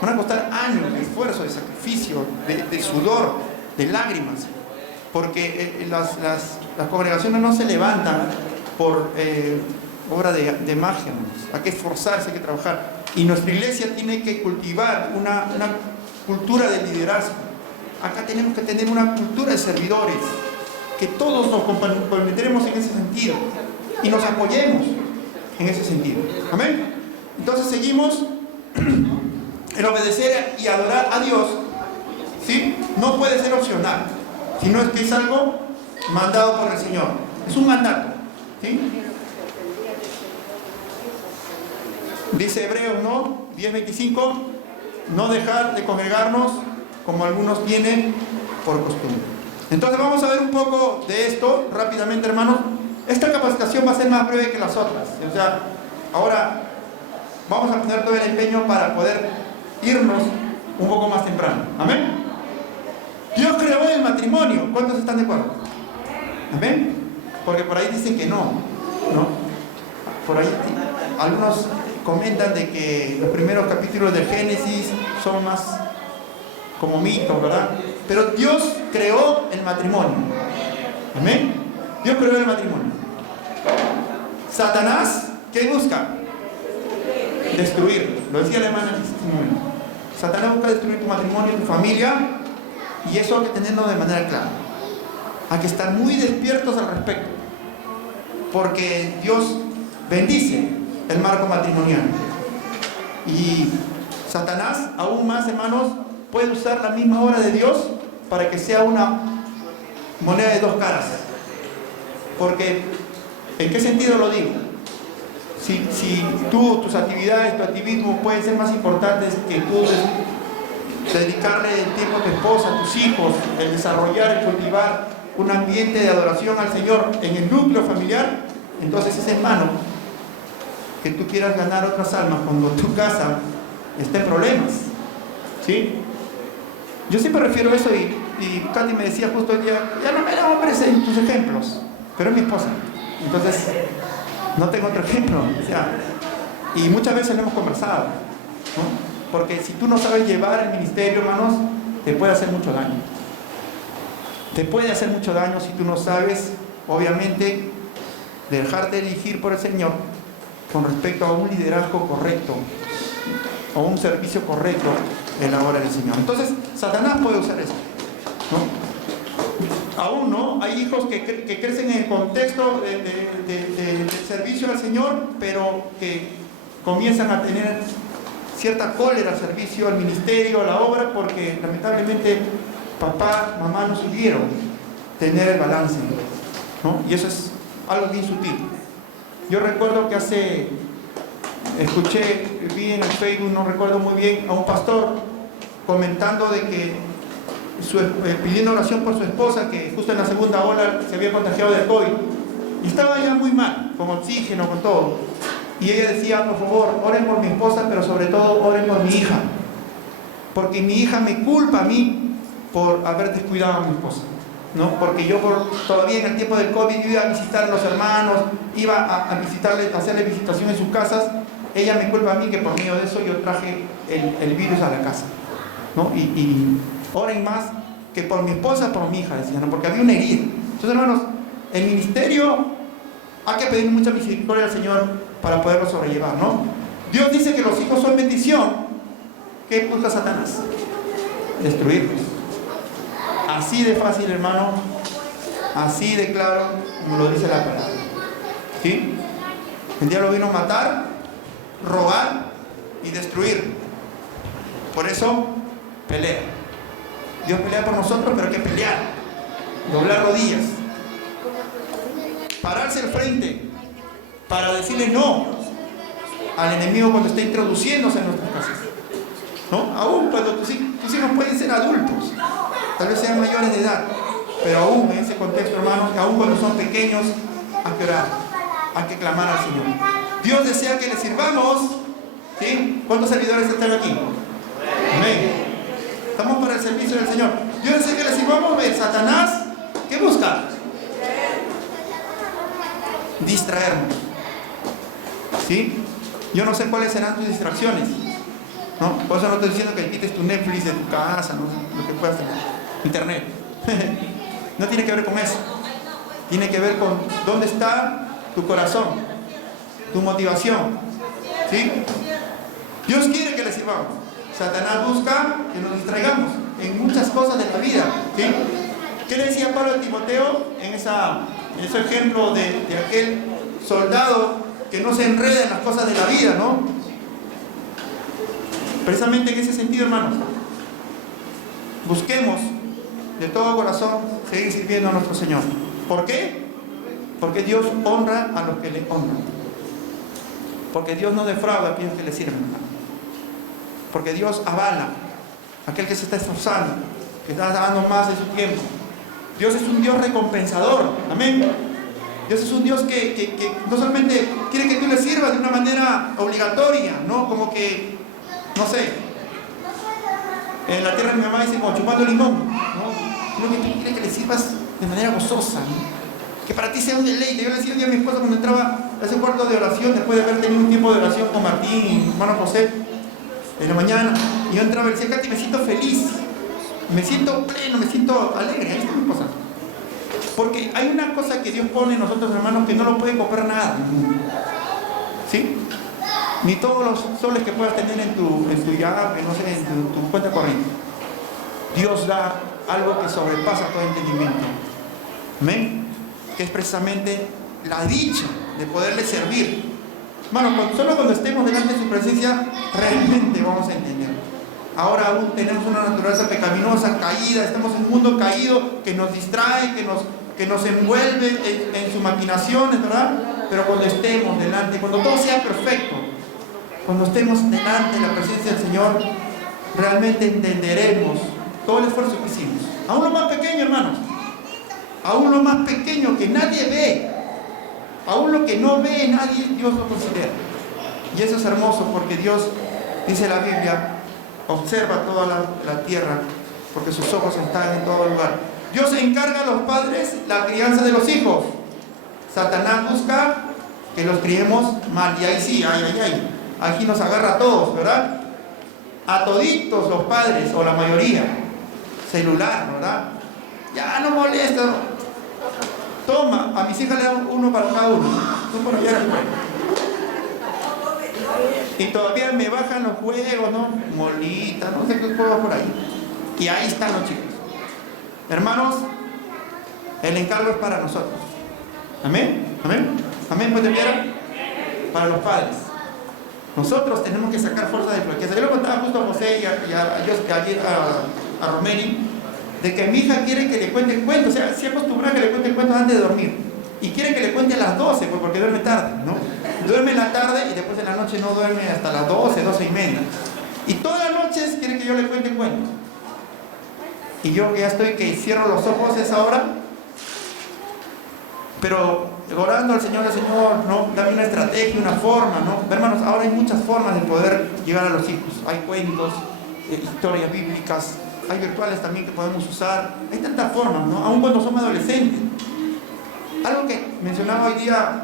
Van a costar años de esfuerzo, de sacrificio, de sudor, de lágrimas, porque las congregaciones no se levantan por obra de magia, ¿no? Hay que esforzarse, hay que trabajar. Y nuestra iglesia tiene que cultivar una cultura de liderazgo. Acá tenemos que tener una cultura de servidores, que todos nos comprometeremos en ese sentido y nos apoyemos en ese sentido. Amén. Entonces seguimos en obedecer y adorar a Dios, ¿sí? No puede ser opcional, sino es que es algo mandado por el Señor. Es un mandato, ¿sí? Dice Hebreos, ¿no? 10:25, no dejar de congregarnos como algunos tienen por costumbre. Entonces vamos a ver un poco de esto rápidamente, hermanos. Esta capacitación va a ser más breve que las otras. O sea, ahora vamos a poner todo el empeño para poder irnos un poco más temprano. Amén. Dios creó el matrimonio. ¿Cuántos están de acuerdo? Amén. Porque por ahí dicen que no. Por ahí algunos comentan de que los primeros capítulos de Génesis son más como mitos, ¿verdad? Pero Dios creó el matrimonio. Amén. Dios creó el matrimonio. Satanás, ¿qué busca? Destruir. Lo decía la hermana en este momento. Satanás busca destruir tu matrimonio, tu familia, y eso hay que tenerlo de manera clara. Hay que estar muy despiertos al respecto, porque Dios bendice el marco matrimonial. Y Satanás, aún más, hermanos, puede usar la misma obra de Dios para que sea una moneda de dos caras. Porque, ¿en qué sentido lo digo? Si tus actividades, tu activismo pueden ser más importantes que tú dedicarle el tiempo a tu esposa, a tus hijos, el desarrollar, el cultivar un ambiente de adoración al Señor en el núcleo familiar, entonces es en vano que tú quieras ganar otras almas cuando tu casa esté en problemas, ¿sí? Yo siempre refiero a eso y Katy me decía justo el día: ya no me da hombres en tus ejemplos, pero es mi esposa, entonces no tengo otro ejemplo, o sea, y muchas veces lo hemos conversado, ¿no? Porque si tú no sabes llevar el ministerio, hermanos, te puede hacer mucho daño. Te puede hacer mucho daño si tú no sabes, obviamente, dejarte dirigir por el Señor con respecto a un liderazgo correcto o un servicio correcto en la obra del Señor. Entonces, Satanás puede usar esto, ¿no? Aún no, hay hijos que crecen en el contexto del servicio al Señor, pero que comienzan a tener cierta cólera al servicio, al ministerio, a la obra, porque lamentablemente papá, mamá no supieron tener el balance, ¿no? Y eso es algo bien sutil. Yo recuerdo que vi en el Facebook, no recuerdo muy bien, a un pastor comentando de que pidiendo oración por su esposa, que justo en la segunda ola se había contagiado de COVID y estaba ya muy mal, con oxígeno, con todo. Y ella decía: por favor, oren por mi esposa, pero sobre todo oren por mi hija, porque mi hija me culpa a mí por haber descuidado a mi esposa, ¿no? Porque yo todavía en el tiempo del COVID iba a visitar a los hermanos, iba a visitarles, a hacerle visitación en sus casas, ella me culpa a mí que por medio de eso yo traje el virus a la casa, ¿no? Y oren más que por mi esposa, por mi hija, decían, ¿no? Porque había una herida. Entonces, hermanos, el ministerio hay que pedir mucha misericordia al Señor para poderlo sobrellevar, ¿no? Dios dice que los hijos son bendición. ¿Qué busca Satanás? Destruirlos. Así de fácil, hermano, así de claro, como lo dice la palabra. ¿Sí? El diablo vino a matar, robar y destruir. Por eso, pelea. Dios pelea por nosotros, pero hay que pelear. Doblar rodillas. Pararse al frente para decirle no al enemigo cuando está introduciéndose en nuestras casas, ¿no? Aún cuando tus hijos pueden ser adultos, tal vez sean mayores de edad, pero aún en ese contexto, hermanos, aún cuando son pequeños, hay que orar, hay que clamar al Señor. Dios desea que le sirvamos, ¿sí? ¿Cuántos servidores están aquí? Amén. Estamos para el servicio del Señor. Dios desea que le sirvamos. ¿Ve? Satanás, ¿qué busca? Distraernos, ¿sí? Yo no sé cuáles serán tus distracciones, ¿no? Por eso no estoy diciendo que quites tu Netflix de tu casa, ¿no? Lo que puedas tener, internet. No tiene que ver con eso. Tiene que ver con dónde está tu corazón, tu motivación, ¿sí? Dios quiere que le sirvamos. Satanás busca que nos distraigamos en muchas cosas de la vida, ¿sí? ¿Qué le decía Pablo a Timoteo en ese ejemplo de aquel soldado que no se enreda en las cosas de la vida, ¿no? Precisamente en ese sentido, hermanos, busquemos de todo corazón seguir sirviendo a nuestro Señor. ¿Por qué? Porque Dios honra a los que le honran. Porque Dios no defrauda a aquellos que le sirven. Porque Dios avala a aquel que se está esforzando, que está dando más de su tiempo. Dios es un Dios recompensador. Amén. Dios es un Dios que no solamente quiere que tú le sirvas de una manera obligatoria, ¿no? Como que, no sé, en la tierra de mi mamá dice como chupando limón, ¿no? Sino que tú quieres que le sirvas de manera gozosa, ¿no? Que para ti sea un deleite. Yo le decía un día a mi esposa cuando entraba a ese cuarto de oración, después de haber tenido un tiempo de oración con Martín y mi hermano José, en la mañana, y yo entraba y le decía, Katy, me siento feliz, me siento pleno, me siento alegre. Ahí está mi esposa. Porque hay una cosa que Dios pone en nosotros, hermanos, que no lo puede comprar nada, ¿sí? Ni todos los soles que puedas tener en tu llave, no sé, en tu cuenta corriente. Dios da algo que sobrepasa todo entendimiento. Amén. Que es precisamente la dicha de poderle servir. Hermanos, solo cuando estemos delante de su presencia, realmente vamos a entender. Ahora aún tenemos una naturaleza pecaminosa, caída, estamos en un mundo caído que nos distrae, que nos envuelve en sus maquinaciones, ¿verdad? Pero cuando estemos delante, cuando todo sea perfecto, cuando estemos delante de la presencia del Señor, realmente entenderemos todo el esfuerzo que hicimos. Aún lo más pequeño, hermanos, aún lo más pequeño que nadie ve, aún lo que no ve nadie, Dios lo considera. Y eso es hermoso porque Dios, dice la Biblia, observa toda la tierra, porque sus ojos están en todo lugar. Dios encarga a los padres la crianza de los hijos. Satanás busca que los criemos mal. Y ahí sí, aquí nos agarra a todos, ¿verdad? A toditos los padres, o la mayoría. Celular, ¿verdad? Ya no molesta. Toma, a mis hijas le dan uno para cada uno. Tú por allá eres bueno. Y todavía me bajan los juegos, ¿no? Molita, no sé qué juegos por ahí. Y ahí están los chicos. Hermanos, el encargo es para nosotros. Amén. Amén. Amén, pues vieron. Para los padres. Nosotros tenemos que sacar fuerza de flaqueza. Yo le contaba justo a José y a Romeri de que mi hija quiere que le cuente cuentos. O sea, se acostumbra a que le cuente cuentos antes de dormir. Y quiere que le cuente a las 12, pues porque duerme tarde, ¿no? Duerme en la tarde y después en la noche no duerme hasta las 12, 12:30. Y todas las noches quiere que yo le cuente cuentos. Y yo que ya estoy que cierro los ojos a esa hora, pero orando al Señor, ¿no? Dame una estrategia, una forma, ¿no? Hermanos, ahora hay muchas formas de poder llegar a los hijos. Hay cuentos, historias bíblicas, hay virtuales también que podemos usar. Hay tantas formas, ¿no? Aún cuando somos adolescentes. Algo que mencionaba hoy día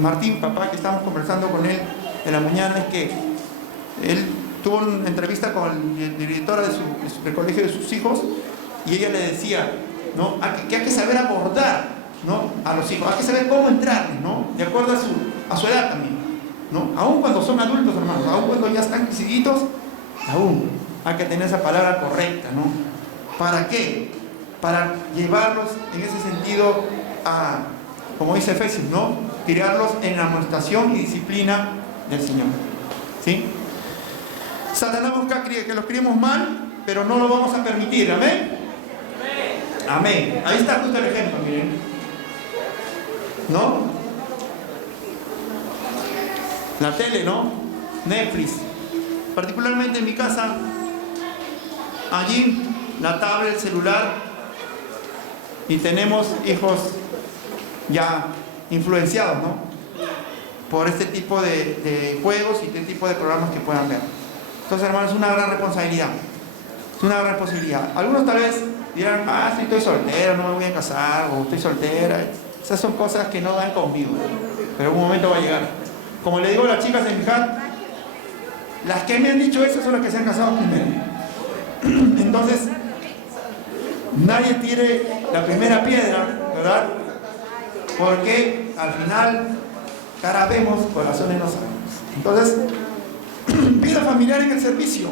Martín, papá, que estamos conversando con él en la mañana, es que él tuvo una entrevista con la directora del colegio de sus hijos y ella le decía, ¿no?, que hay que saber abordar, ¿no?, a los hijos, hay que saber cómo entrarles, ¿no?, de acuerdo a su edad también, ¿no?, aún cuando son adultos, hermanos, aún cuando ya están creciditos, aún hay que tener esa palabra correcta, ¿no? ¿Para qué? Para llevarlos en ese sentido a, como dice Efesios, ¿no?, criarlos en la amonestación y disciplina del Señor, ¿sí? Satanás busca que los criemos mal, pero no lo vamos a permitir, ¿amén? Amén. Ahí está justo el ejemplo, miren, ¿no? La tele, ¿no? Netflix. Particularmente en mi casa, allí la tablet, el celular, y tenemos hijos ya influenciados, ¿no?, por este tipo de juegos y este tipo de programas que puedan ver. Entonces, hermanos, es una gran responsabilidad. Es una gran responsabilidad. Algunos tal vez dirán, sí, estoy soltero, no me voy a casar, o estoy soltera. Esas son cosas que no dan conmigo, pero un momento va a llegar. Como le digo a las chicas en mi chat, las que me han dicho eso son las que se han casado primero. Entonces, nadie tire la primera piedra, ¿verdad? Porque al final, cara vemos, corazones no sabemos. Entonces, vida familiar en el servicio.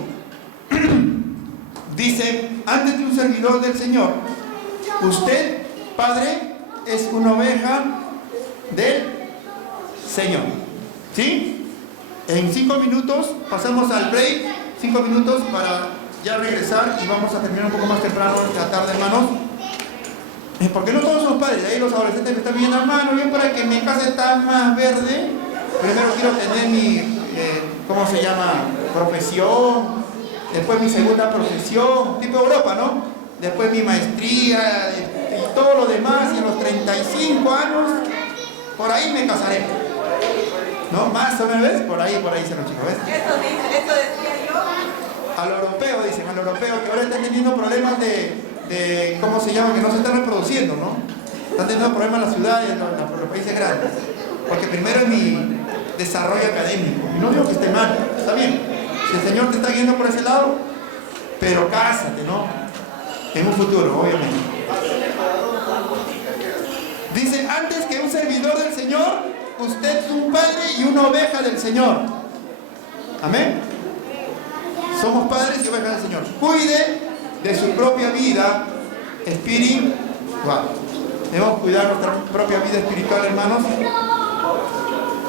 Dice, antes de un servidor del Señor, usted, padre, es una oveja del Señor. ¿Sí? En 5 minutos pasamos al break, 5 minutos para ya regresar y vamos a terminar un poco más temprano esta tarde, hermanos. Porque no todos somos padres, ahí los adolescentes me están viendo, hermano, bien, para que mi casa está más verde, primero quiero tener mi, ¿cómo se llama?, profesión, después mi segunda profesión, tipo Europa, ¿no? Después mi maestría y todo lo demás, y a los 35 años, por ahí me casaré. ¿No? Más o menos, ¿ves? Por ahí dicen los chicos, ¿ves? Eso decía yo. Al europeo, dicen, al europeo, que ahora están teniendo problemas de ¿cómo se llama?, que no se están reproduciendo, ¿no? Están teniendo problemas en las ciudades, en los países grandes. Porque primero es mi desarrollo académico. Y no digo que esté mal, está bien. Si el Señor te está guiando por ese lado, pero cásate, ¿no? En un futuro, obviamente. Dice, antes que un servidor del Señor, usted es un padre y una oveja del Señor. Amén. Somos padres y ovejas del Señor. Cuide de su propia vida espiritual. Debemos cuidar nuestra propia vida espiritual, hermanos.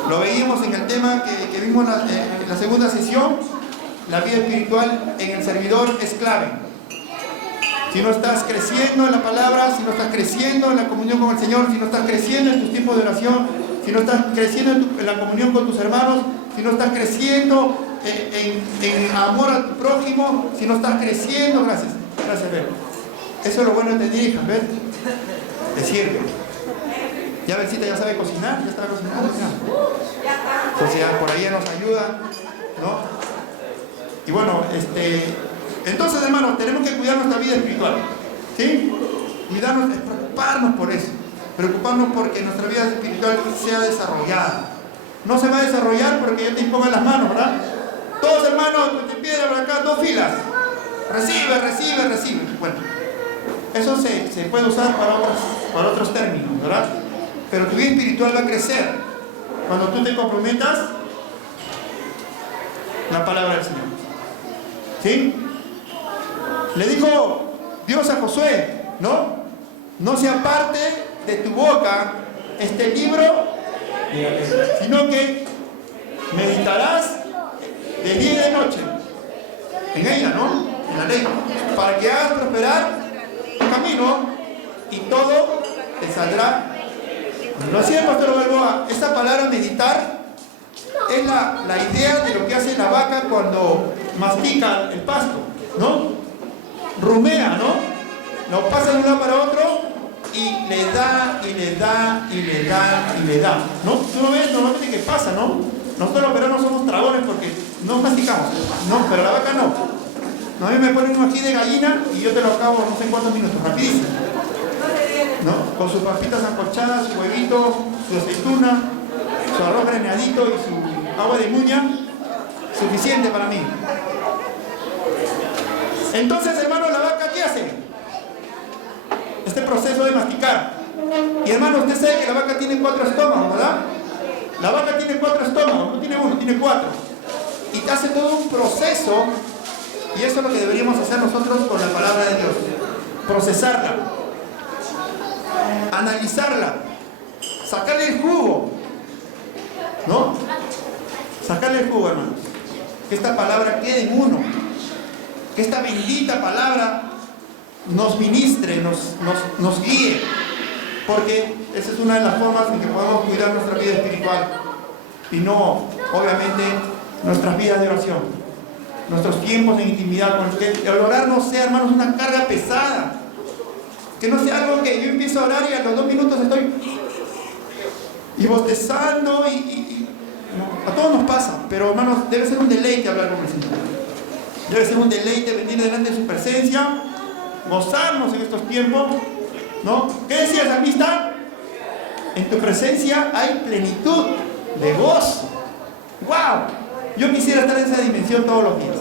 Lo veíamos en el tema que vimos en la segunda sesión. La vida espiritual en el servidor es clave. Si no estás creciendo en la palabra, si no estás creciendo en la comunión con el Señor, si no estás creciendo en tus tiempos de oración, si no estás creciendo en la comunión con tus hermanos, si no estás creciendo en amor al prójimo, si no estás creciendo, gracias, Ver. Eso es lo bueno de tener hijas, ¿ves? Te sirve. Ya Versita ya sabe cocinar, ya está cocinando. Entonces ya por ahí nos ayuda, ¿no? Y bueno, entonces, hermanos, tenemos que cuidar nuestra vida espiritual, ¿sí? Cuidarnos, preocuparnos por eso, preocuparnos porque nuestra vida espiritual sea desarrollada. No se va a desarrollar porque yo te imponga las manos, ¿verdad? Todos, hermanos, te piden por acá 2 filas. Recibe. Bueno, eso se puede usar para otros términos, ¿verdad? Pero tu vida espiritual va a crecer cuando tú te comprometas la palabra del Señor, ¿sí? Le dijo Dios a Josué, no se aparte de tu boca este libro, sino que meditarás de día y de noche en ella, ¿no? En la ley, para que hagas prosperar tu camino y todo te saldrá. Lo hacía el pastor Balboa. Esta palabra meditar es la idea de lo que hace la vaca cuando mastica el pasto, ¿no? Rumea, ¿no? Lo pasa de un lado para otro y le da, ¿no? Tú no ves normalmente qué pasa, ¿no? Nosotros los peruanos somos tragones porque no masticamos, ¿no? Pero la vaca no. A mí me ponen uno aquí de gallina y yo te lo acabo no sé cuántos minutos, rapidísimo, ¿no? Con sus papitas ancochadas, su huevito, su aceituna, su arroz graneadito y su agua de muña, suficiente para mí. Entonces, hermano, la vaca, ¿qué hace? Este proceso de masticar. Y hermano, usted sabe que la vaca tiene 4 estómagos, ¿verdad? La vaca tiene 4 estómagos, no tiene 1, tiene 4. Y hace todo un proceso, y eso es lo que deberíamos hacer nosotros con la palabra de Dios. Procesarla, analizarla, sacarle el jugo, ¿no? Sacarle el jugo, hermanos. Que esta palabra quede en uno. Que esta bendita palabra nos ministre, nos guíe. Porque esa es una de las formas en que podemos cuidar nuestra vida espiritual. Y no, obviamente, nuestras vidas de oración. Nuestros tiempos en intimidad. Con que el orar no sea, hermanos, una carga pesada. Que no sea algo que yo empiezo a orar y a los 2 minutos estoy y bostezando no, a todos nos pasa, pero hermanos, debe ser un deleite hablar con el Señor. Debe ser un deleite venir delante de su presencia, gozarnos en estos tiempos, ¿no? ¿Qué decía el salmista? En tu presencia hay plenitud de gozo. ¡Wow! Yo quisiera estar en esa dimensión todos los días,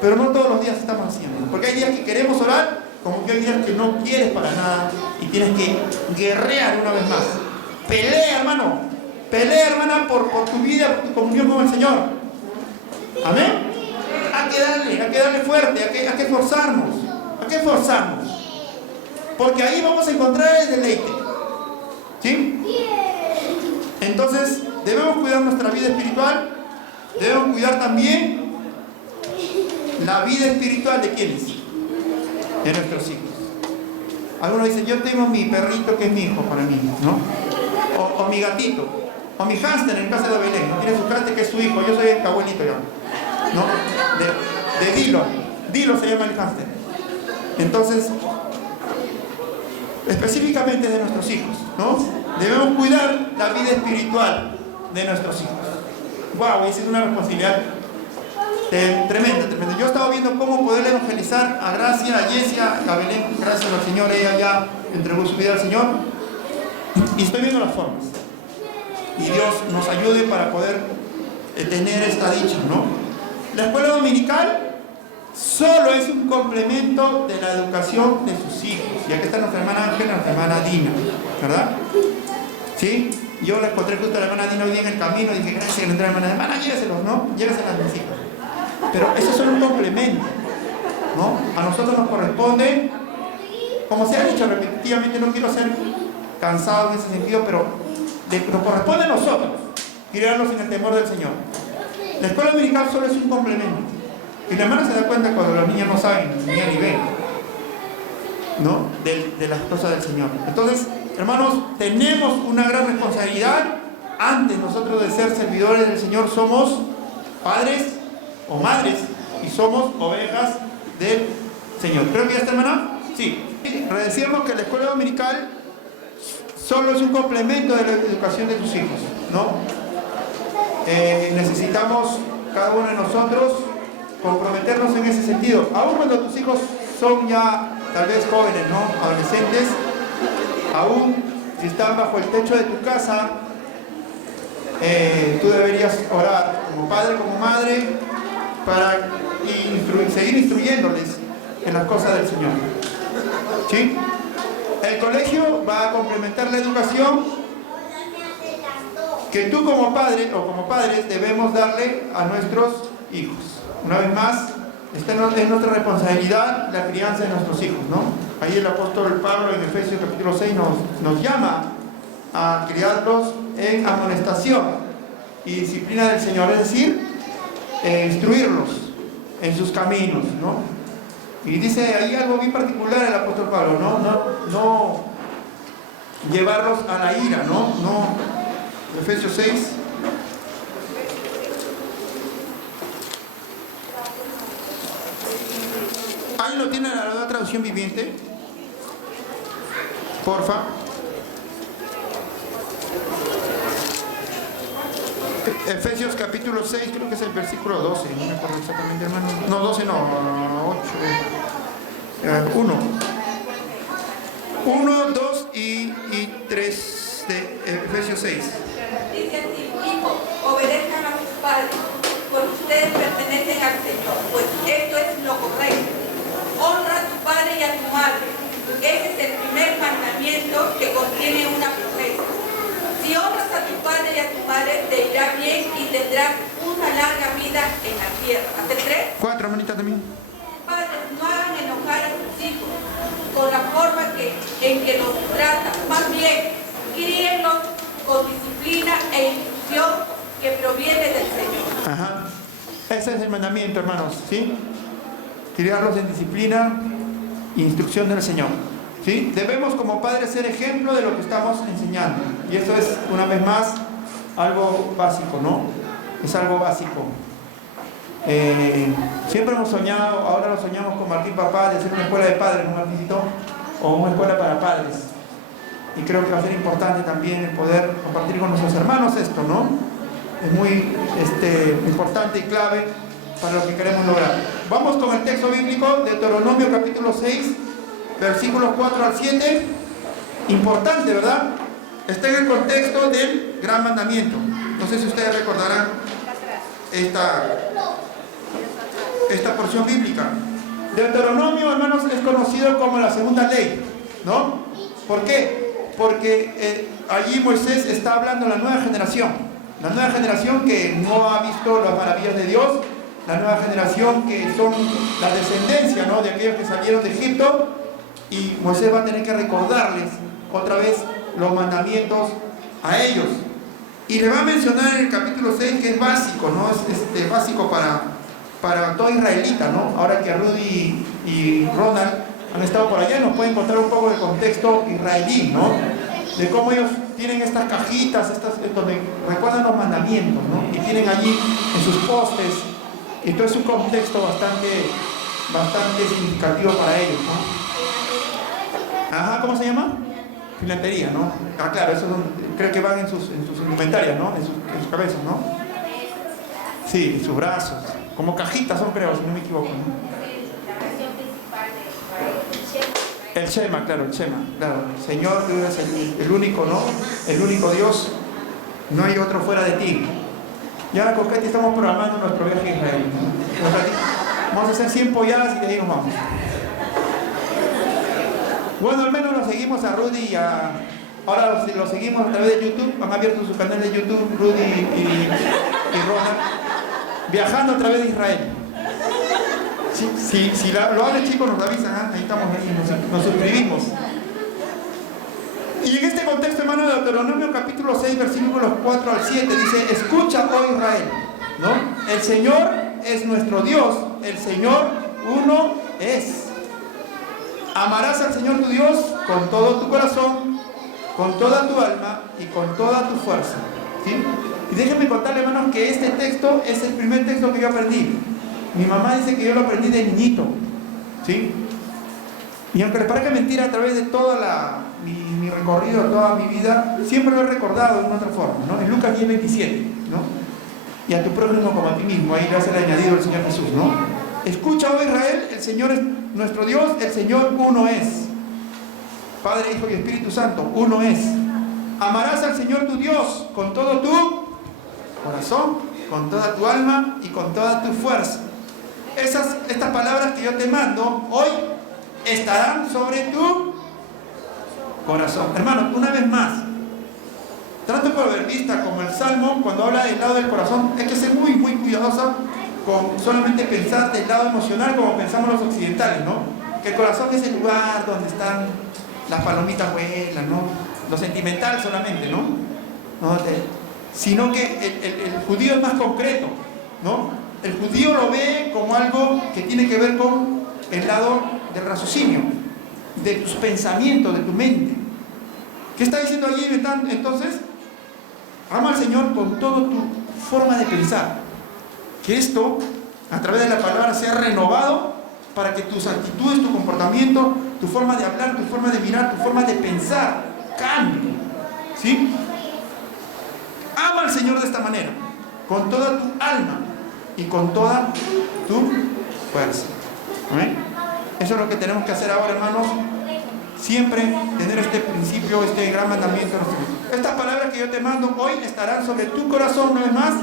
pero no todos los días estamos haciendo, porque hay días que queremos orar, como que hay días que no quieres para nada y tienes que guerrear una vez más. Pelea, hermano. Pelea, hermana, por tu vida, por tu comunión con el Señor. Amén. Hay que darle fuerte, hay que esforzarnos. Hay que esforzarnos. Porque ahí vamos a encontrar el deleite. ¿Sí? Entonces, debemos cuidar nuestra vida espiritual. Debemos cuidar también la vida espiritual de ¿quiénes? De nuestros hijos. Algunos dicen, yo tengo mi perrito que es mi hijo para mí, ¿no? O mi gatito, o mi hámster en el caso de Belén, ¿no? Tiene su hámster que es su hijo, yo soy el abuelito ya, ¿no? De Dilo se llama el hámster. Entonces, específicamente de nuestros hijos, ¿no? Debemos cuidar la vida espiritual de nuestros hijos. Wow, esa es una responsabilidad tremenda. Yo he estado viendo cómo poder evangelizar a Gracia, a Yesia, a Belén. Gracias al Señor, ella ya entregó su vida al Señor. Y estoy viendo las formas. Y Dios nos ayude para poder tener esta dicha, ¿no? La escuela dominical solo es un complemento de la educación de sus hijos. Y aquí está nuestra hermana Ángela, nuestra hermana Dina, ¿verdad? ¿Sí? Yo la encontré justo a la hermana Dina hoy día en el camino y dije, gracias que le entré a la hermana, lléveselos, ¿no? Lléveselas a mis hijos. Pero eso es solo un complemento, ¿no? A nosotros nos corresponde, como se ha dicho repetitivamente, no quiero ser cansado en ese sentido, pero nos corresponde a nosotros criarlos en el temor del Señor. La escuela dominical solo es un complemento. Y la hermana se da cuenta cuando los niños no saben ni a nivel, ¿no? De las cosas del Señor. Entonces, hermanos, tenemos una gran responsabilidad. Antes nosotros de ser servidores del Señor somos padres o madres y somos ovejas del Señor. Creo que ya está, hermana. Sí. Decíamos que la escuela dominical solo es un complemento de la educación de tus hijos, ¿no? Necesitamos cada uno de nosotros comprometernos en ese sentido. Aún cuando tus hijos son ya tal vez jóvenes, ¿no? Adolescentes, aún si están bajo el techo de tu casa, tú deberías orar como padre, como madre, para seguir instruyéndoles en las cosas del Señor. ¿Sí? El colegio va a complementar la educación que tú como padre o como padres debemos darle a nuestros hijos. Una vez más, esta es nuestra responsabilidad, la crianza de nuestros hijos, ¿no? Ahí el apóstol Pablo en Efesios capítulo 6 nos llama a criarlos en amonestación y disciplina del Señor, es decir, instruirlos en sus caminos, ¿no? Y dice ahí algo bien particular el apóstol Pablo, no llevarlos a la ira, ¿no? Efesios 6. Ahí lo tiene la nueva traducción viviente. Porfa. Efesios capítulo 6, creo que es el versículo 12, no me acuerdo exactamente, hermano. No, 12 no, 8. 1, 2 y 3 de Efesios 6. Dice así: hijos, obedezcan a sus padres, porque ustedes pertenecen al Señor, pues esto es lo correcto. Honra a tu padre y a tu madre. Ese es el primer mandamiento que contiene una promesa. Si honras a tu padre y a tu madre, te irá bien y tendrás una larga vida en la tierra. ¿Hasta el 3? 4, hermanita, también. Padres, no hagan enojar a sus hijos con la forma en que los tratan. Más bien, críenlos con disciplina e instrucción que proviene del Señor. Ajá. Ese es el mandamiento, hermanos, ¿sí? Criarlos en disciplina e instrucción del Señor, ¿sí? Debemos como padres ser ejemplo de lo que estamos enseñando. Y eso es, una vez más, algo básico, ¿no? Es algo básico. Siempre hemos soñado, ahora lo soñamos con Martín Papá, de hacer una escuela de padres, ¿no, Martíncito? O una escuela para padres. Y creo que va a ser importante también el poder compartir con nuestros hermanos esto, ¿no? Es muy importante y clave para lo que queremos lograr. Vamos con el texto bíblico, Deuteronomio capítulo 6, versículos 4 al 7. Importante, ¿verdad? Está en el contexto del gran mandamiento. No sé si ustedes recordarán esta porción bíblica. Deuteronomio, hermanos, es conocido como la segunda ley, ¿no? ¿Por qué? Porque allí Moisés está hablando a la nueva generación que no ha visto las maravillas de Dios, la nueva generación que son la descendencia, ¿no?, de aquellos que salieron de Egipto, y Moisés va a tener que recordarles otra vez los mandamientos a ellos. Y le va a mencionar en el capítulo 6 que es básico, ¿no? Es básico para todo israelita, ¿no? Ahora que Rudy y Ronald han estado por allá, nos pueden contar un poco del contexto israelí, ¿no? De cómo ellos tienen estas cajitas, donde recuerdan los mandamientos, ¿no? Y tienen allí en sus postes. Esto es un contexto bastante significativo para ellos, ¿no? Ajá, ¿cómo se llama? Filantería, ¿no? Ah, claro, eso creo que van en sus indumentarias, ¿no? En sus cabezas, ¿no? Sí, en sus brazos. Como cajitas son, creo, si no me equivoco, ¿no? El Shema, claro, el Shema, claro. Señor, tú eres el único, ¿no? El único Dios. No hay otro fuera de ti. Ya con Katy estamos programando nuestro viaje a Israel, ¿no? Vamos a hacer 100 polladas y de ahí nos vamos. Bueno, al menos lo seguimos a Rudy y ahora lo seguimos a través de YouTube. Han abierto su canal de YouTube, Rudy y Ronald, viajando a través de Israel. Si lo hablan, chicos, nos avisan, ¿eh? Ahí estamos, nos suscribimos. Y en este contexto, hermano, de Deuteronomio capítulo 6, versículos 4 al 7, dice: escucha, oh Israel, ¿no? El Señor es nuestro Dios, el Señor uno es. Amarás al Señor tu Dios con todo tu corazón, con toda tu alma y con toda tu fuerza, ¿sí? Y déjenme contarle, hermanos, que este texto es el primer texto que yo aprendí. Mi mamá dice que yo lo aprendí de niñito, ¿sí? Y aunque les parezca mentira, a través de toda mi recorrido, toda mi vida, siempre lo he recordado de una otra forma, ¿no? En Lucas 10:27, ¿no? Y a tu prójimo como a ti mismo, ahí le hace el añadido el Señor Jesús, ¿no? Escucha, oh Israel, el Señor es nuestro Dios, el Señor uno es. Padre, Hijo y Espíritu Santo, uno es. Amarás al Señor tu Dios con todo tu corazón, con toda tu alma y con toda tu fuerza. Estas palabras que yo te mando hoy estarán sobre tu corazón. Hermano, una vez más, tanto proverbista como el Salmo, cuando habla del lado del corazón, hay que ser muy, muy cuidadoso con solamente pensar del lado emocional como pensamos los occidentales, ¿no? Que el corazón es el lugar donde están las palomitas buenas, ¿no? Lo sentimental solamente, ¿no? Sino que el judío es más concreto, ¿no? El judío lo ve como algo que tiene que ver con el lado del raciocinio, de tus pensamientos, de tu mente. ¿Qué está diciendo allí entonces? Ama al Señor con toda tu forma de pensar. Que esto, a través de la palabra, sea renovado para que tus actitudes, tu comportamiento, tu forma de hablar, tu forma de mirar, tu forma de pensar cambie, ¿sí? Ama al Señor de esta manera, con toda tu alma y con toda tu fuerza. ¿Amén? Eso es lo que tenemos que hacer ahora, hermanos. Siempre tener este principio, este gran mandamiento en nuestro vida. Estas palabras que yo te mando hoy estarán sobre tu corazón una vez más.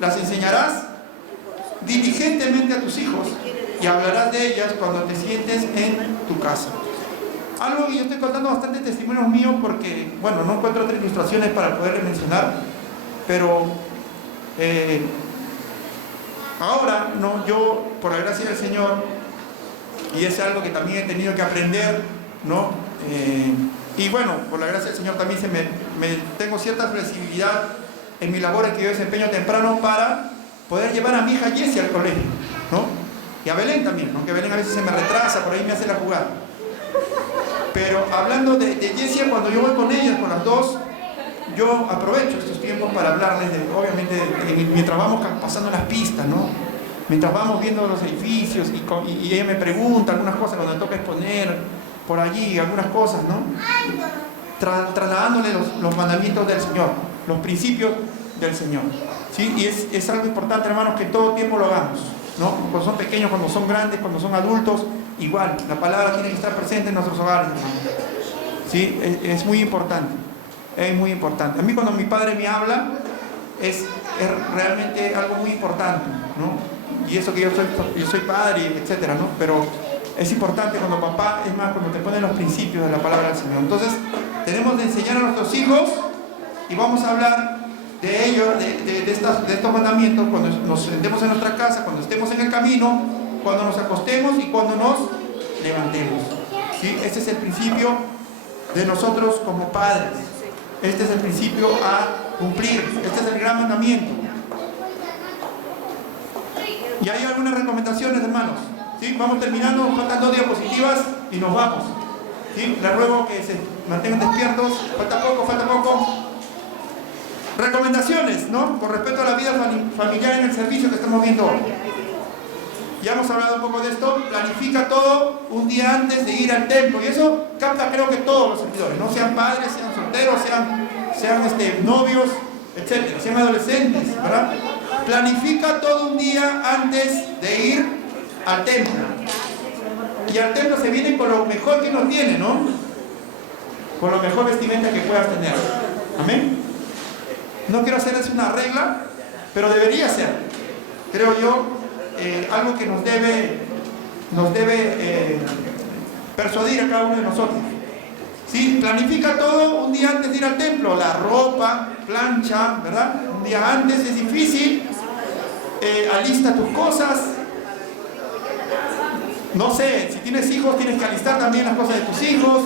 Las enseñarás diligentemente a tus hijos y hablarás de ellas cuando te sientes en tu casa. Algo que yo estoy contando bastantes testimonios míos porque, bueno, no encuentro otras ilustraciones para poder mencionar, pero ahora, no, yo, por la gracia del Señor, y es algo que también he tenido que aprender, ¿no? Y bueno, por la gracia del Señor también tengo cierta flexibilidad en mi labor que yo desempeño temprano para poder llevar a mi hija Jessie al colegio, ¿no? Y a Belén también, aunque Belén a veces se me retrasa, por ahí me hace la jugada. Pero hablando de Jessie, cuando yo voy con ellas, con las dos, yo aprovecho estos tiempos para hablarles obviamente, mientras vamos pasando las pistas, ¿no? Mientras vamos viendo los edificios y ella me pregunta algunas cosas cuando toca exponer por allí, algunas cosas, ¿no? Trasladándole los mandamientos del Señor, los principios del Señor, ¿sí? Y es algo importante, hermanos, que todo tiempo lo hagamos, ¿no? Cuando son pequeños, cuando son grandes, cuando son adultos, igual, la palabra tiene que estar presente en nuestros hogares, ¿sí? Es muy importante, es muy importante. A mí cuando mi padre me habla, es realmente algo muy importante, ¿no? Y eso que yo soy padre, etcétera, ¿no? Pero es importante cuando papá, es más, cuando te ponen los principios de la palabra del Señor. Entonces, tenemos de enseñar a nuestros hijos y vamos a hablar de ellos, de estos mandamientos cuando nos sentemos en nuestra casa, cuando estemos en el camino, cuando nos acostemos y cuando nos levantemos, ¿sí? Este es el principio de nosotros como padres. Este es el principio a cumplir. Este es el gran mandamiento. Y hay algunas recomendaciones, hermanos, ¿sí? Vamos terminando, faltan 2 diapositivas y nos vamos, ¿sí? Les ruego que se mantengan despiertos. Falta poco. Recomendaciones, ¿no? Con respecto a la vida familiar en el servicio que estamos viendo hoy. Ya hemos hablado un poco de esto. Planifica todo un día antes de ir al templo. Y eso capta, creo que todos los servidores, ¿no? Sean padres, sean solteros, sean novios, etcétera, sean adolescentes, ¿verdad? Planifica todo un día antes de ir al templo. Y al templo se viene con lo mejor que uno tiene, ¿no? Con lo mejor vestimenta que puedas tener. Amén. No quiero hacerles una regla, pero debería ser, creo yo, algo que nos debe persuadir a cada uno de nosotros. ¿Sí? Planifica todo un día antes de ir al templo. La ropa, plancha, ¿verdad? Un día antes es difícil. Alista tus cosas. No sé, si tienes hijos, tienes que alistar también las cosas de tus hijos.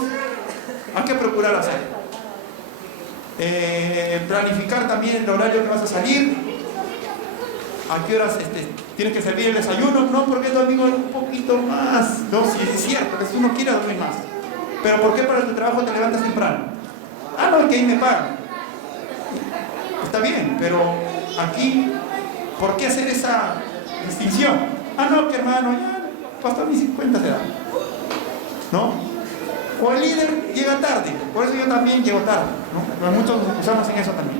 Hay que procurar hacer. Planificar también el horario que vas a salir. ¿A qué horas tienes que servir el desayuno? No, porque el domingo es un poquito más. No, si es cierto, que si uno quiere dormir más. Pero ¿por qué para tu trabajo te levantas temprano? Ah, no, es que ahí me pagan. Está bien, pero aquí, ¿por qué hacer esa distinción? Ah, no, que hermano, ya hasta mis 50 se da, ¿no? O el líder llega tarde, por eso yo también llego tarde, ¿no? Pero muchos nos usamos en eso también.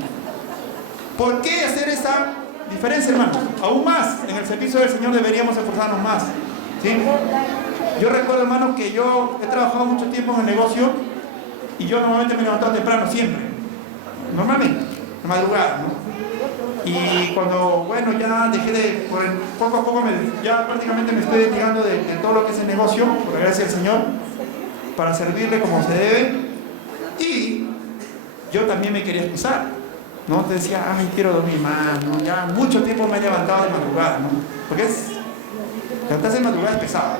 ¿Por qué hacer esa diferencia, hermanos? Aún más, en el servicio del Señor deberíamos esforzarnos más, ¿sí? Yo recuerdo, hermanos, que yo he trabajado mucho tiempo en el negocio y yo normalmente me levantaba temprano, siempre. Normalmente, de madrugada, ¿no? Y cuando, bueno, ya dejé de, poco a poco, ya prácticamente me estoy desligando de todo lo que es el negocio, por la gracia del Señor, para servirle como se debe. Y yo también me quería excusar, ¿no? Te decía, ay, quiero dormir más, ¿no? Ya mucho tiempo me he levantado de madrugada, ¿no? Porque levantarse de madrugada es pesado.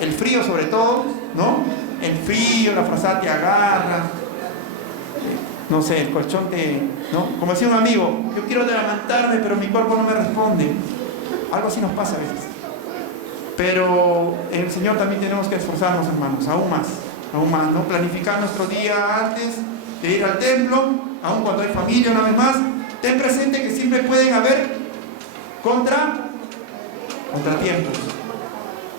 El frío sobre todo, ¿no? El frío, la frazada te agarra, no sé, el colchón ¿no? Como decía un amigo, yo quiero levantarme, pero mi cuerpo no me responde. Algo así nos pasa a veces. Pero el Señor también tenemos que esforzarnos, hermanos, aún más, ¿no? Planificar nuestro día antes de ir al templo, aún cuando hay familia, una vez más. Ten presente que siempre pueden haber contratiempos.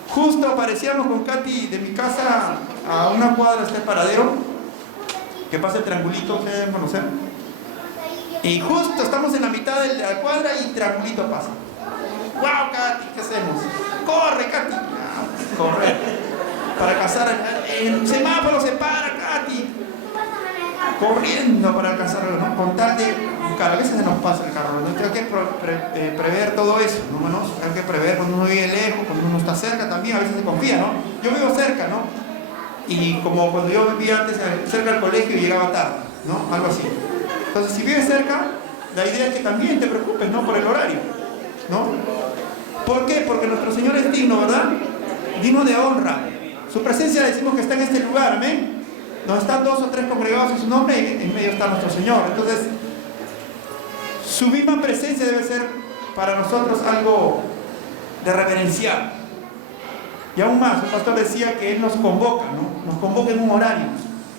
Justo aparecíamos con Katy de mi casa a una cuadra está el paradero, que pasa el triangulito, ustedes deben conocer. Y justo estamos en la mitad de la cuadra y el triangulito pasa. ¡Wow, Katy! ¿Qué hacemos? ¡Corre, Katy! Corre. Para cazar. El semáforo se para, Katy. corriendo para alcanzarlo, ¿no? Con tal de buscar. A veces se nos pasa el carro, ¿no? Hay que prever todo eso, ¿no, hermanos? Hay que prever cuando uno vive lejos, cuando uno está cerca también, a veces se confía, ¿no? Yo vivo cerca, ¿no? Y como cuando yo vivía antes cerca del colegio y llegaba tarde, ¿no? Algo así. Entonces, si vives cerca, la idea es que también te preocupes, ¿no? Por el horario, ¿no? ¿Por qué? Porque nuestro Señor es digno, ¿verdad? Digno de honra. Su presencia decimos que está en este lugar, amén. Donde están 2 o 3 congregados en su nombre y en medio está nuestro Señor. Entonces, su misma presencia debe ser para nosotros algo de reverenciar. Y aún más, el pastor decía que Él nos convoca, ¿no? Nos convoca en un horario.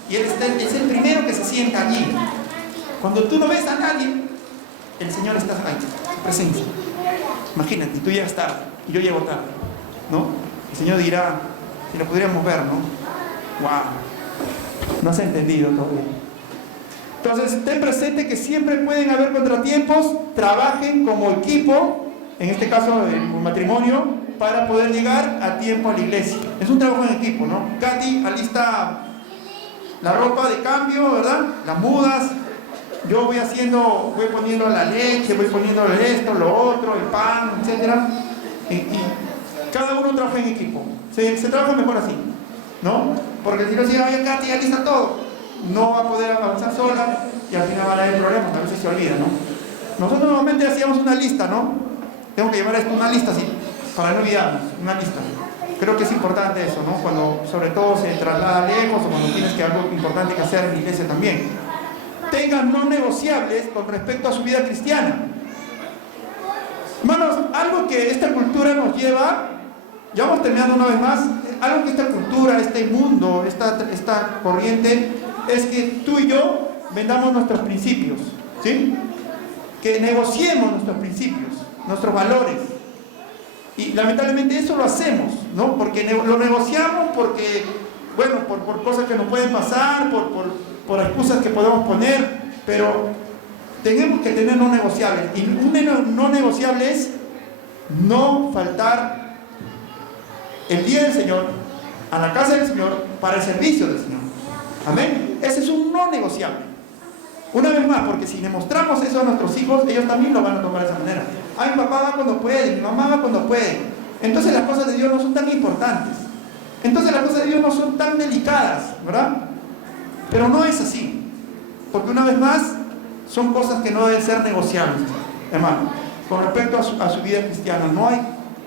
Y Él es el primero que se sienta allí. Cuando tú no ves a nadie, el Señor está ahí, su presencia. Imagínate, tú llegas tarde y yo llego tarde, ¿no? El Señor dirá, si lo pudiéramos ver, ¿no? ¡Wow! No se ha entendido todavía. Entonces, ten presente que siempre pueden haber contratiempos, trabajen como equipo, en este caso el matrimonio, para poder llegar a tiempo a la iglesia. Es un trabajo en equipo, ¿no? Katy alista la ropa de cambio, ¿verdad? Las mudas. Yo voy poniendo la leche, voy poniendo esto, lo otro, el pan, etc. Y cada uno trabaja en equipo. Se trabaja mejor así, ¿no? Porque si no se oye, Katy ya lista todo, no va a poder avanzar sola y al final van a haber problemas, a veces se olvida, ¿no? Nosotros normalmente hacíamos una lista, ¿no? Tengo que llevar esto una lista así, para no olvidarnos, una lista. Creo que es importante eso, ¿no? Cuando sobre todo se traslada lejos o cuando tienes que algo importante que hacer en la iglesia también. Tengan no negociables con respecto a su vida cristiana. Hermanos, algo que esta cultura nos lleva, ya vamos terminando una vez más, algo que esta cultura, este mundo, esta corriente, es que tú y yo vendamos nuestros principios, ¿sí? Que negociemos nuestros principios, nuestros valores. Y lamentablemente eso lo hacemos, ¿no? Porque lo negociamos porque, bueno, por cosas que nos pueden pasar, por excusas que podemos poner, pero tenemos que tener no negociables. Y un no negociable es no faltar el día del Señor, a la casa del Señor, para el servicio del Señor. Amén. Ese es un no negociable. Una vez más, porque si demostramos eso a nuestros hijos, ellos también lo van a tomar de esa manera. Mi papá va cuando puede, mi mamá va cuando puede. Entonces las cosas de Dios no son tan importantes. Entonces las cosas de Dios no son tan delicadas, ¿verdad? Pero no es así. Porque una vez más, son cosas que no deben ser negociables, hermano. Con respecto a su vida cristiana, no hay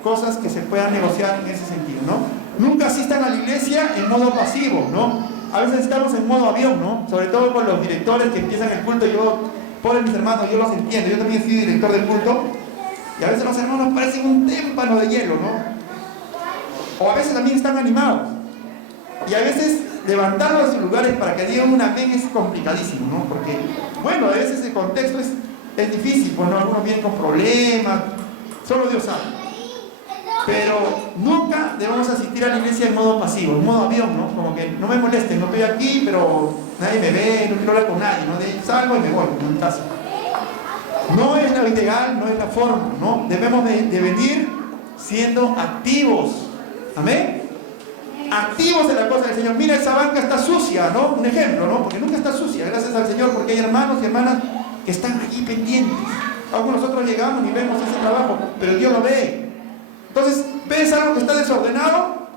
cosas que se puedan negociar en ese sentido, ¿no? Nunca asistan a la iglesia en modo pasivo, ¿no? A veces estamos en modo avión, ¿no? Sobre todo con los directores que empiezan el culto. Pobres mis hermanos, yo los entiendo. Yo también soy director del culto. Y a veces los hermanos parecen un témpano de hielo, ¿no? O a veces también están animados. Y a veces levantarlos de sus lugares para que digan un amén es complicadísimo, ¿no? Porque, bueno, a veces el contexto es difícil, pues, ¿no? Algunos vienen con problemas, solo Dios sabe. Pero nunca debemos asistir a la iglesia en modo pasivo, en modo avión, ¿no? Como que no me molesten, no estoy aquí, pero nadie me ve, no quiero hablar con nadie, ¿no? Salgo y me voy, en mi casa. No es la ideal, no es la forma, ¿no? Debemos de venir siendo activos. Amén. Activos en la cosa del Señor. Mira, esa banca está sucia, ¿no? Un ejemplo, ¿no? Porque nunca está sucia, gracias al Señor, porque hay hermanos y hermanas que están allí pendientes. Algunos nosotros llegamos y vemos ese trabajo, pero Dios lo ve. Entonces, ves algo que está desordenado,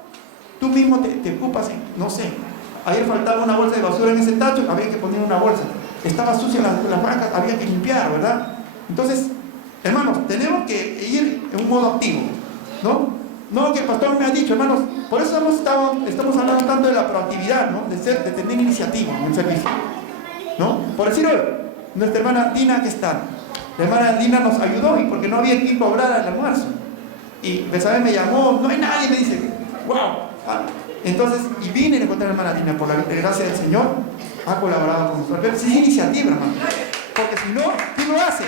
tú mismo te ocupas, no sé. Ayer faltaba una bolsa de basura en ese tacho, había que poner una bolsa. Estaba sucia las bancas, había que limpiar, ¿verdad? Entonces, hermanos, tenemos que ir en un modo activo, ¿no? No, que el pastor me ha dicho, hermanos, por eso estamos hablando tanto de la proactividad, ¿no? De tener iniciativa en el servicio, ¿no? Por decir hoy, nuestra hermana Dina, que está, la hermana Dina nos ayudó, y porque no había quien cobrara el almuerzo. Y Besabé me llamó, no hay nadie, me dice, wow. Entonces, y vine a encontrar a la hermana Dina, por la gracia del Señor, ha colaborado con nosotros. Pero sí es iniciativa, hermano. Porque si no, ¿quién lo hace?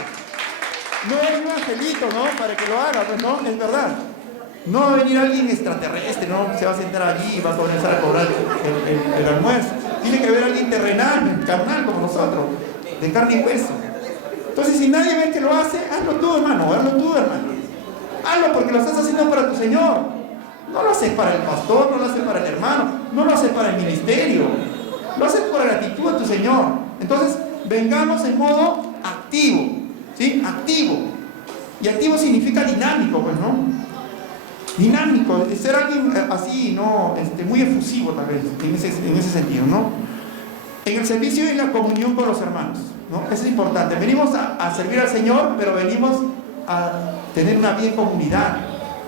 No es un angelito, ¿no? Para que lo haga, pues no, es verdad. No va a venir alguien extraterrestre, ¿no? Se va a sentar allí y va a comenzar a cobrar el almuerzo. Tiene que haber alguien terrenal, carnal como nosotros, de carne y hueso. Entonces, si nadie ve que lo hace, hazlo tú, hermano, hazlo tú, hermano. Hazlo porque lo estás haciendo para tu Señor. No lo haces para el pastor, no lo haces para el hermano, no lo haces para el ministerio. Lo haces por gratitud a tu Señor. Entonces, vengamos en modo activo, ¿sí? Activo. Y activo significa dinámico, pues, ¿no? Dinámico, ser alguien así, ¿no? Muy efusivo tal vez, en ese sentido, ¿no? En el servicio y en la comunión con los hermanos, ¿no? Eso es importante. Venimos a servir al Señor, pero venimos a tener una bien comunidad,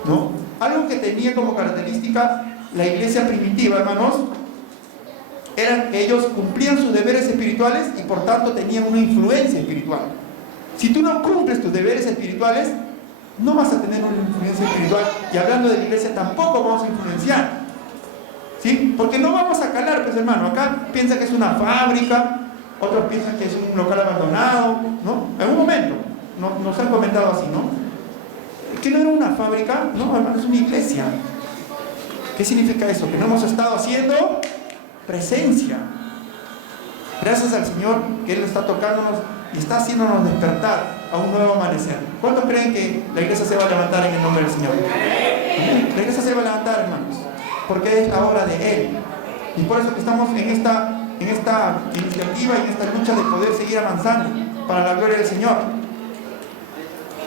¿no? Algo que tenía como característica la iglesia primitiva, hermanos, eran que ellos cumplían sus deberes espirituales y por tanto tenían una influencia espiritual. Si tú no cumples tus deberes espirituales, no vas a tener una influencia espiritual, y hablando de la iglesia tampoco vamos a influenciar, ¿sí? Porque no vamos a calar, pues hermano. Acá piensan que es una fábrica, otros piensan que es un local abandonado, ¿no? En un momento nos han comentado así, ¿no? ¿Que no era una fábrica? No, hermano, es una iglesia. ¿Qué significa eso? Que no hemos estado haciendo presencia. Gracias al Señor que Él está tocándonos y está haciéndonos despertar a un nuevo amanecer. ¿Cuántos creen que la iglesia se va a levantar en el nombre del Señor? La iglesia se va a levantar, hermanos, porque es la hora de Él. Y por eso que estamos en esta iniciativa, en esta lucha de poder seguir avanzando para la gloria del Señor.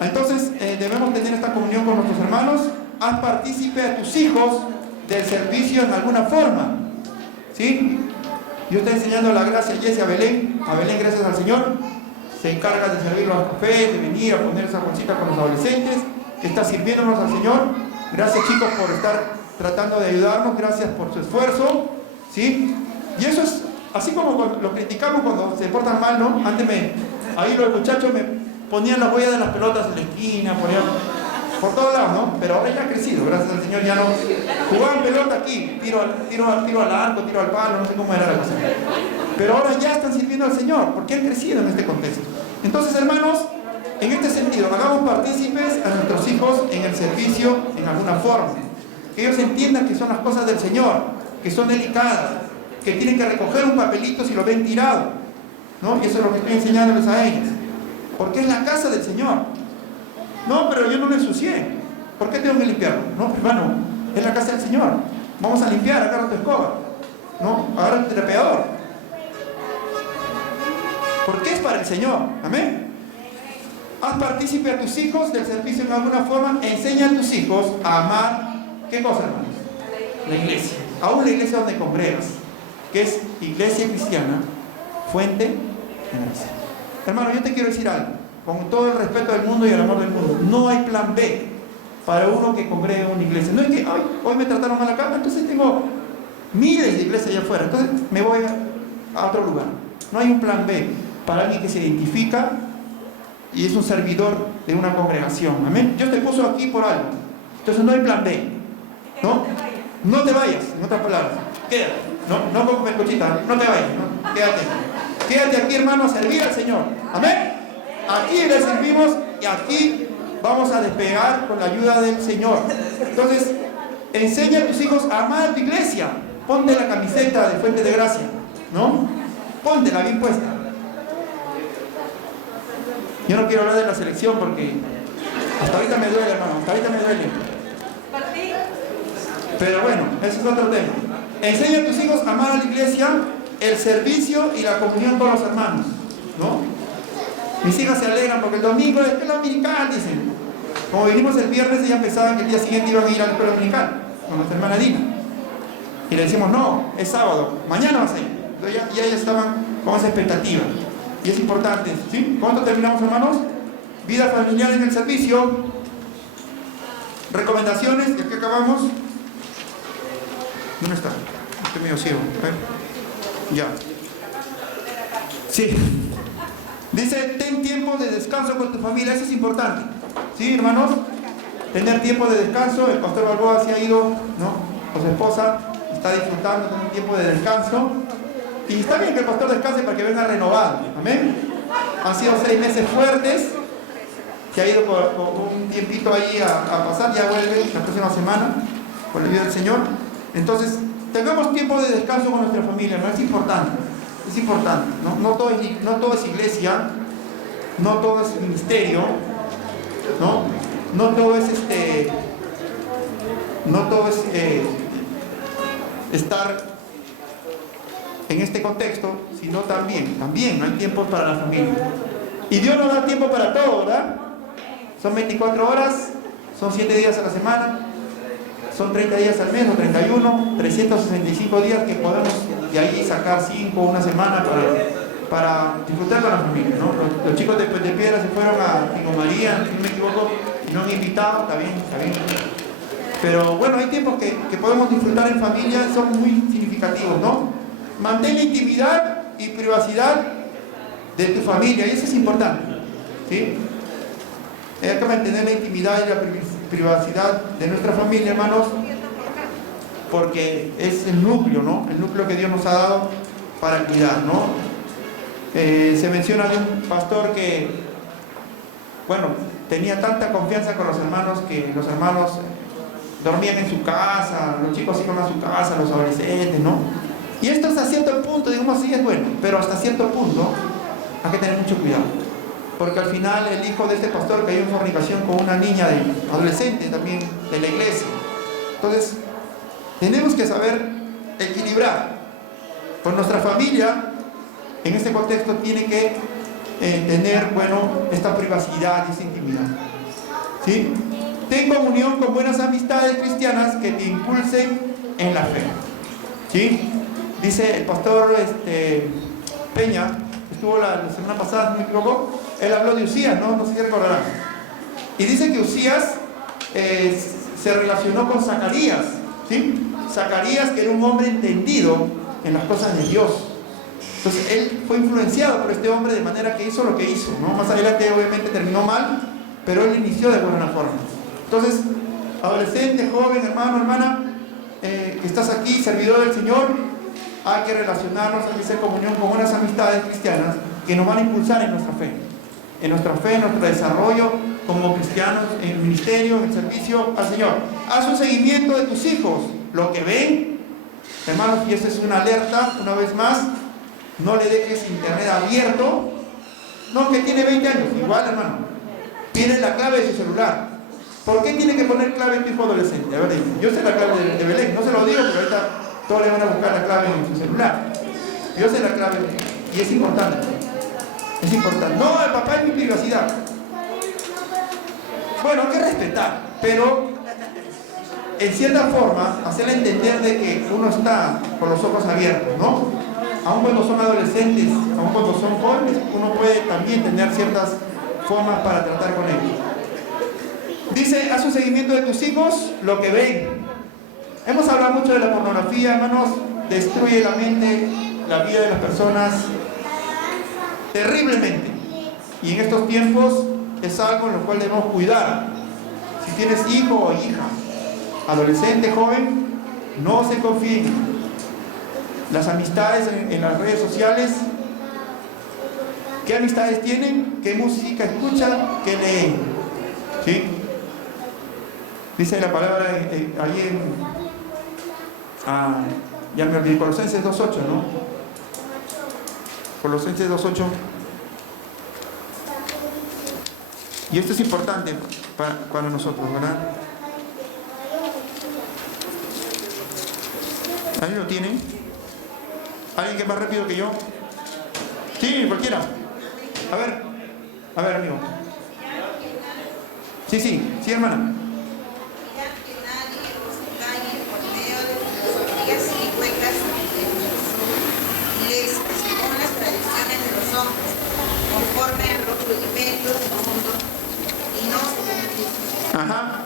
Entonces debemos tener esta comunión con nuestros hermanos. Haz partícipe a tus hijos del servicio en alguna forma, ¿sí? Yo estoy enseñando la gracia a Jesse, a Belén, gracias al Señor, se encarga de servir los cafés, de venir a poner esa bolsita con los adolescentes, que está sirviéndonos al Señor. Gracias, chicos, por estar tratando de ayudarnos, gracias por su esfuerzo, ¿sí? Y eso es, así como lo criticamos cuando se portan mal, ¿no? Antes ahí los muchachos me ponían las huellas de las pelotas en la esquina, por todos lados, ¿no? Pero ahora ya ha crecido, gracias al Señor, ya no jugaban pelota aquí, tiro al arco, tiro al palo, no sé cómo era la cosa. Pero ahora ya están sirviendo al Señor, porque han crecido en este contexto. Entonces, hermanos, en este sentido, hagamos partícipes a nuestros hijos en el servicio en alguna forma. Que ellos entiendan que son las cosas del Señor, que son delicadas, que tienen que recoger un papelito si lo ven tirado, ¿no? Y eso es lo que estoy enseñándoles a ellos. Porque es la casa del Señor. No, pero yo no me ensucié. ¿Por qué tengo que limpiarlo? No, hermano, es la casa del Señor. Vamos a limpiar, agarra tu escoba, ¿no? Agarra tu trapeador. Porque es para el Señor. Amén. Haz partícipe a tus hijos del servicio en alguna forma. Enseña a tus hijos a amar. ¿Qué cosa, hermanos? La iglesia. Aún la iglesia donde congregas, que es iglesia cristiana, fuente de gracia. Hermano, yo te quiero decir algo. Con todo el respeto del mundo y el amor del mundo, no hay plan B para uno que congregue una iglesia. No es que hoy me trataron mal acá, entonces tengo miles de iglesias allá afuera, entonces me voy a otro lugar. No hay un plan B para alguien que se identifica y es un servidor de una congregación. Amén. Dios te puso aquí por algo, entonces no hay plan B, ¿no? No te vayas, en otras palabras, quédate, no como melcochita, no te vayas, ¿no? Quédate aquí, hermano, a servir al Señor. Amén. Aquí le servimos y aquí vamos a despegar con la ayuda del Señor. Entonces, enseña a tus hijos a amar a tu iglesia. Ponte la camiseta de Fuente de Gracia, ¿no? Póntela bien puesta. Yo no quiero hablar de la selección porque hasta ahorita me duele, hermano, hasta ahorita me duele. Pero bueno, ese es otro tema. Enseña a tus hijos a amar a la iglesia, el servicio y la comunión con los hermanos, ¿no? Mis hijas se alegran porque el domingo es escuela dominical, dicen. Como vinimos el viernes, ellas pensaban que el día siguiente iban a ir a la escuela dominical con nuestra hermana Dina. Y le decimos, no, es sábado, mañana vas a ir. Entonces ya ellas estaban con esa expectativa. Y es importante, ¿sí? ¿Cuánto terminamos, hermanos? Vida familiar en el servicio. Recomendaciones, y aquí acabamos. ¿Dónde está? Estoy medio ciego. A ver. Ya. Sí. Dice, ten tiempo de descanso con tu familia. Eso es importante, ¿sí, hermanos? Tener tiempo de descanso. El pastor Balboa se ha ido, ¿no? Con su esposa, está disfrutando de un tiempo de descanso. Y está bien que el pastor descanse para que venga renovado. Amén. Han sido 6 meses fuertes, que ha ido con un tiempito ahí a pasar. Ya vuelve la próxima semana, por la ayuda del Señor. Entonces, tengamos tiempo de descanso con nuestra familia, ¿no? Es importante. Es importante, no todo es iglesia, no todo es ministerio, no todo es estar en este contexto, sino también no hay tiempo para la familia. Y Dios nos da tiempo para todo, ¿verdad? Son 24 horas, son 7 días a la semana, son 30 días al mes o 31, 365 días que podemos de ahí sacar 5 o una semana para disfrutar con la familia, ¿no? Los chicos de Puente Piedra se fueron a Tingo María, si no me equivoco, y nos han invitado, está bien. Pero bueno, hay tiempos que podemos disfrutar en familia, son muy significativos, ¿no? Mantén la intimidad y privacidad de tu familia, y eso es importante, ¿sí? Hay que mantener la intimidad y la privacidad de nuestra familia, hermanos, porque es el núcleo, ¿no? El núcleo que Dios nos ha dado para cuidar, ¿no? Se menciona de un pastor que, bueno, tenía tanta confianza con los hermanos que los hermanos dormían en su casa, los chicos iban a su casa, los adolescentes, ¿no? Y esto hasta cierto punto, digamos así, es bueno, pero hasta cierto punto hay que tener mucho cuidado, porque al final el hijo de este pastor cayó en fornicación con una niña adolescente también de la iglesia. Entonces, tenemos que saber equilibrar. Pues nuestra familia, en este contexto, tiene que tener, bueno, esta privacidad y esta intimidad, ¿sí? Ten comunión con buenas amistades cristianas que te impulsen en la fe, ¿sí? Dice el pastor Peña, estuvo la semana pasada, si no me equivoco, él habló de Usías, no sé si recordarán. Y dice que Usías se relacionó con Zacarías, ¿sí? Zacarías, que era un hombre entendido en las cosas de Dios. Entonces él fue influenciado por este hombre de manera que hizo lo que hizo, ¿no? Más adelante obviamente terminó mal, pero él inició de buena forma. Entonces, adolescente, joven, hermano, hermana, que estás aquí, servidor del Señor, hay que relacionarnos, hay que hacer comunión con unas amistades cristianas que nos van a impulsar en nuestra fe, en nuestro desarrollo como cristianos, en el ministerio, en el servicio al Señor. Haz un seguimiento de tus hijos, lo que ven, hermanos, y esa es una alerta, una vez más, no le dejes internet abierto, no, que tiene 20 años, igual, hermano, tiene la clave de su celular. ¿Por qué tiene que poner clave en tu hijo adolescente? A ver, yo sé la clave de Belén, no se lo digo, pero ahorita todos le van a buscar la clave en su celular. Yo sé la clave y es importante. Es importante. No, el papá es mi privacidad. Bueno, hay que respetar, pero en cierta forma hacerle entender de que uno está con los ojos abiertos, ¿no? Aun cuando son adolescentes, aun cuando son jóvenes, uno puede también tener ciertas formas para tratar con ellos. Dice, haz un seguimiento de tus hijos, lo que ven. Hemos hablado mucho de la pornografía, hermanos, destruye la mente, la vida de las personas terriblemente. Y en estos tiempos es algo en lo cual debemos cuidar. Si tienes hijo o hija, adolescente, joven, no se confíen. Las amistades en las redes sociales, ¿qué amistades tienen? ¿Qué música escuchan? ¿Qué leen? ¿Sí? Dice la palabra ahí ya me olvidé, Colosenses 2.8, ¿no? Colosenses 2.8. Y esto es importante para nosotros, ¿verdad? ¿Alguien lo tiene? ¿Alguien que es más rápido que yo? Sí, cualquiera. A ver, amigo. Sí, hermana. Conforme a los rudimentos del mundo y no. Ajá.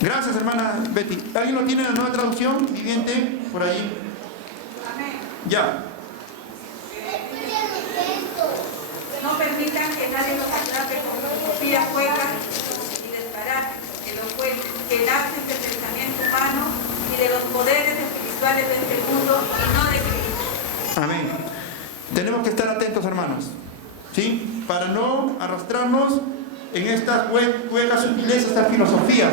Gracias, hermana Betty. ¿Alguien lo tiene en la Nueva Traducción Viviente por ahí? Amén. Ya. No permitan que nadie los atrape con filosofías huecas y disparates, que lancen del pensamiento humano y de los poderes espirituales de este mundo y no de Cristo. Amén. Tenemos que estar atentos, hermanos, ¿sí? Para no arrastrarnos en estas huecas sutilezas, estas filosofías,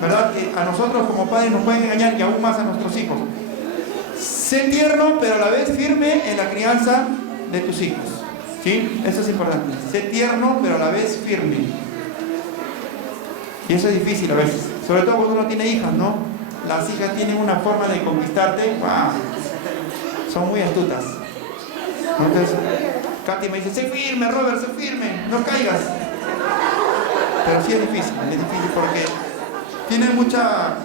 ¿verdad? Que a nosotros como padres nos pueden engañar y aún más a nuestros hijos. Sé tierno, pero a la vez firme en la crianza de tus hijos, ¿sí? Eso es importante. Sé tierno, pero a la vez firme. Y eso es difícil a veces, sobre todo cuando uno tiene hijas, ¿no? Las hijas tienen una forma de conquistarte, ¡wow! son muy astutas. Entonces, Katy me dice, sé firme, Robert, sé firme, no caigas. Pero sí es difícil porque tiene mucha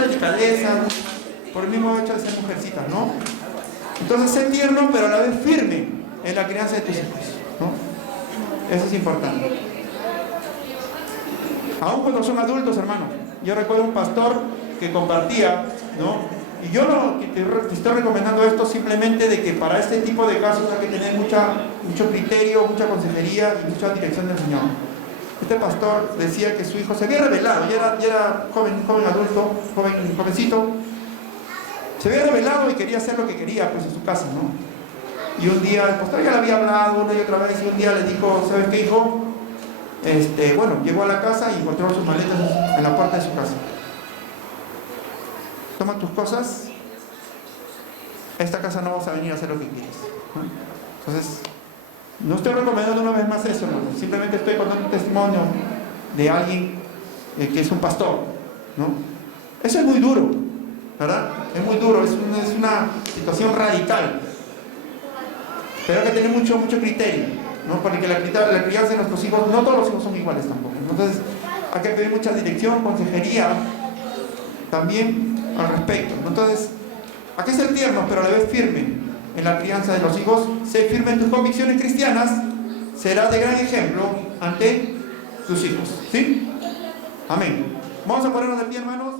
delicadeza por el mismo hecho de ser mujercitas, ¿no? Entonces, sé tierno, pero a la vez firme en la crianza de tus hijos, ¿no? Eso es importante. Aún cuando son adultos, hermano. Yo recuerdo un pastor que compartía, ¿no? Y yo te estoy recomendando esto simplemente de que para este tipo de casos hay que tener mucho criterio, mucha consejería y mucha dirección del Señor. Este pastor decía que su hijo se había rebelado, ya era joven adulto, jovencito, se había rebelado y quería hacer lo que quería pues en su casa, ¿no? Y un día, el pastor ya le había hablado una y otra vez, y un día le dijo, ¿sabes qué, hijo? Bueno, llegó a la casa y encontró sus maletas en la puerta de su casa. Toma tus cosas, a esta casa no vas a venir a hacer lo que quieres, ¿no? Entonces, no estoy recomendando una vez más eso, hermano. Simplemente estoy contando un testimonio de alguien que es un pastor, ¿no? Eso es muy duro, ¿verdad? Es muy duro, es una situación radical. Pero hay que tener mucho criterio, ¿no? Porque la crianza de nuestros hijos, no todos los hijos son iguales tampoco. Entonces, hay que pedir mucha dirección, consejería, también al respecto. Entonces, hay que ser tiernos, pero a la vez firme en la crianza de los hijos. Sé firme en tus convicciones cristianas, serás de gran ejemplo ante tus hijos, ¿sí? Amén. Vamos a ponernos de pie, hermanos.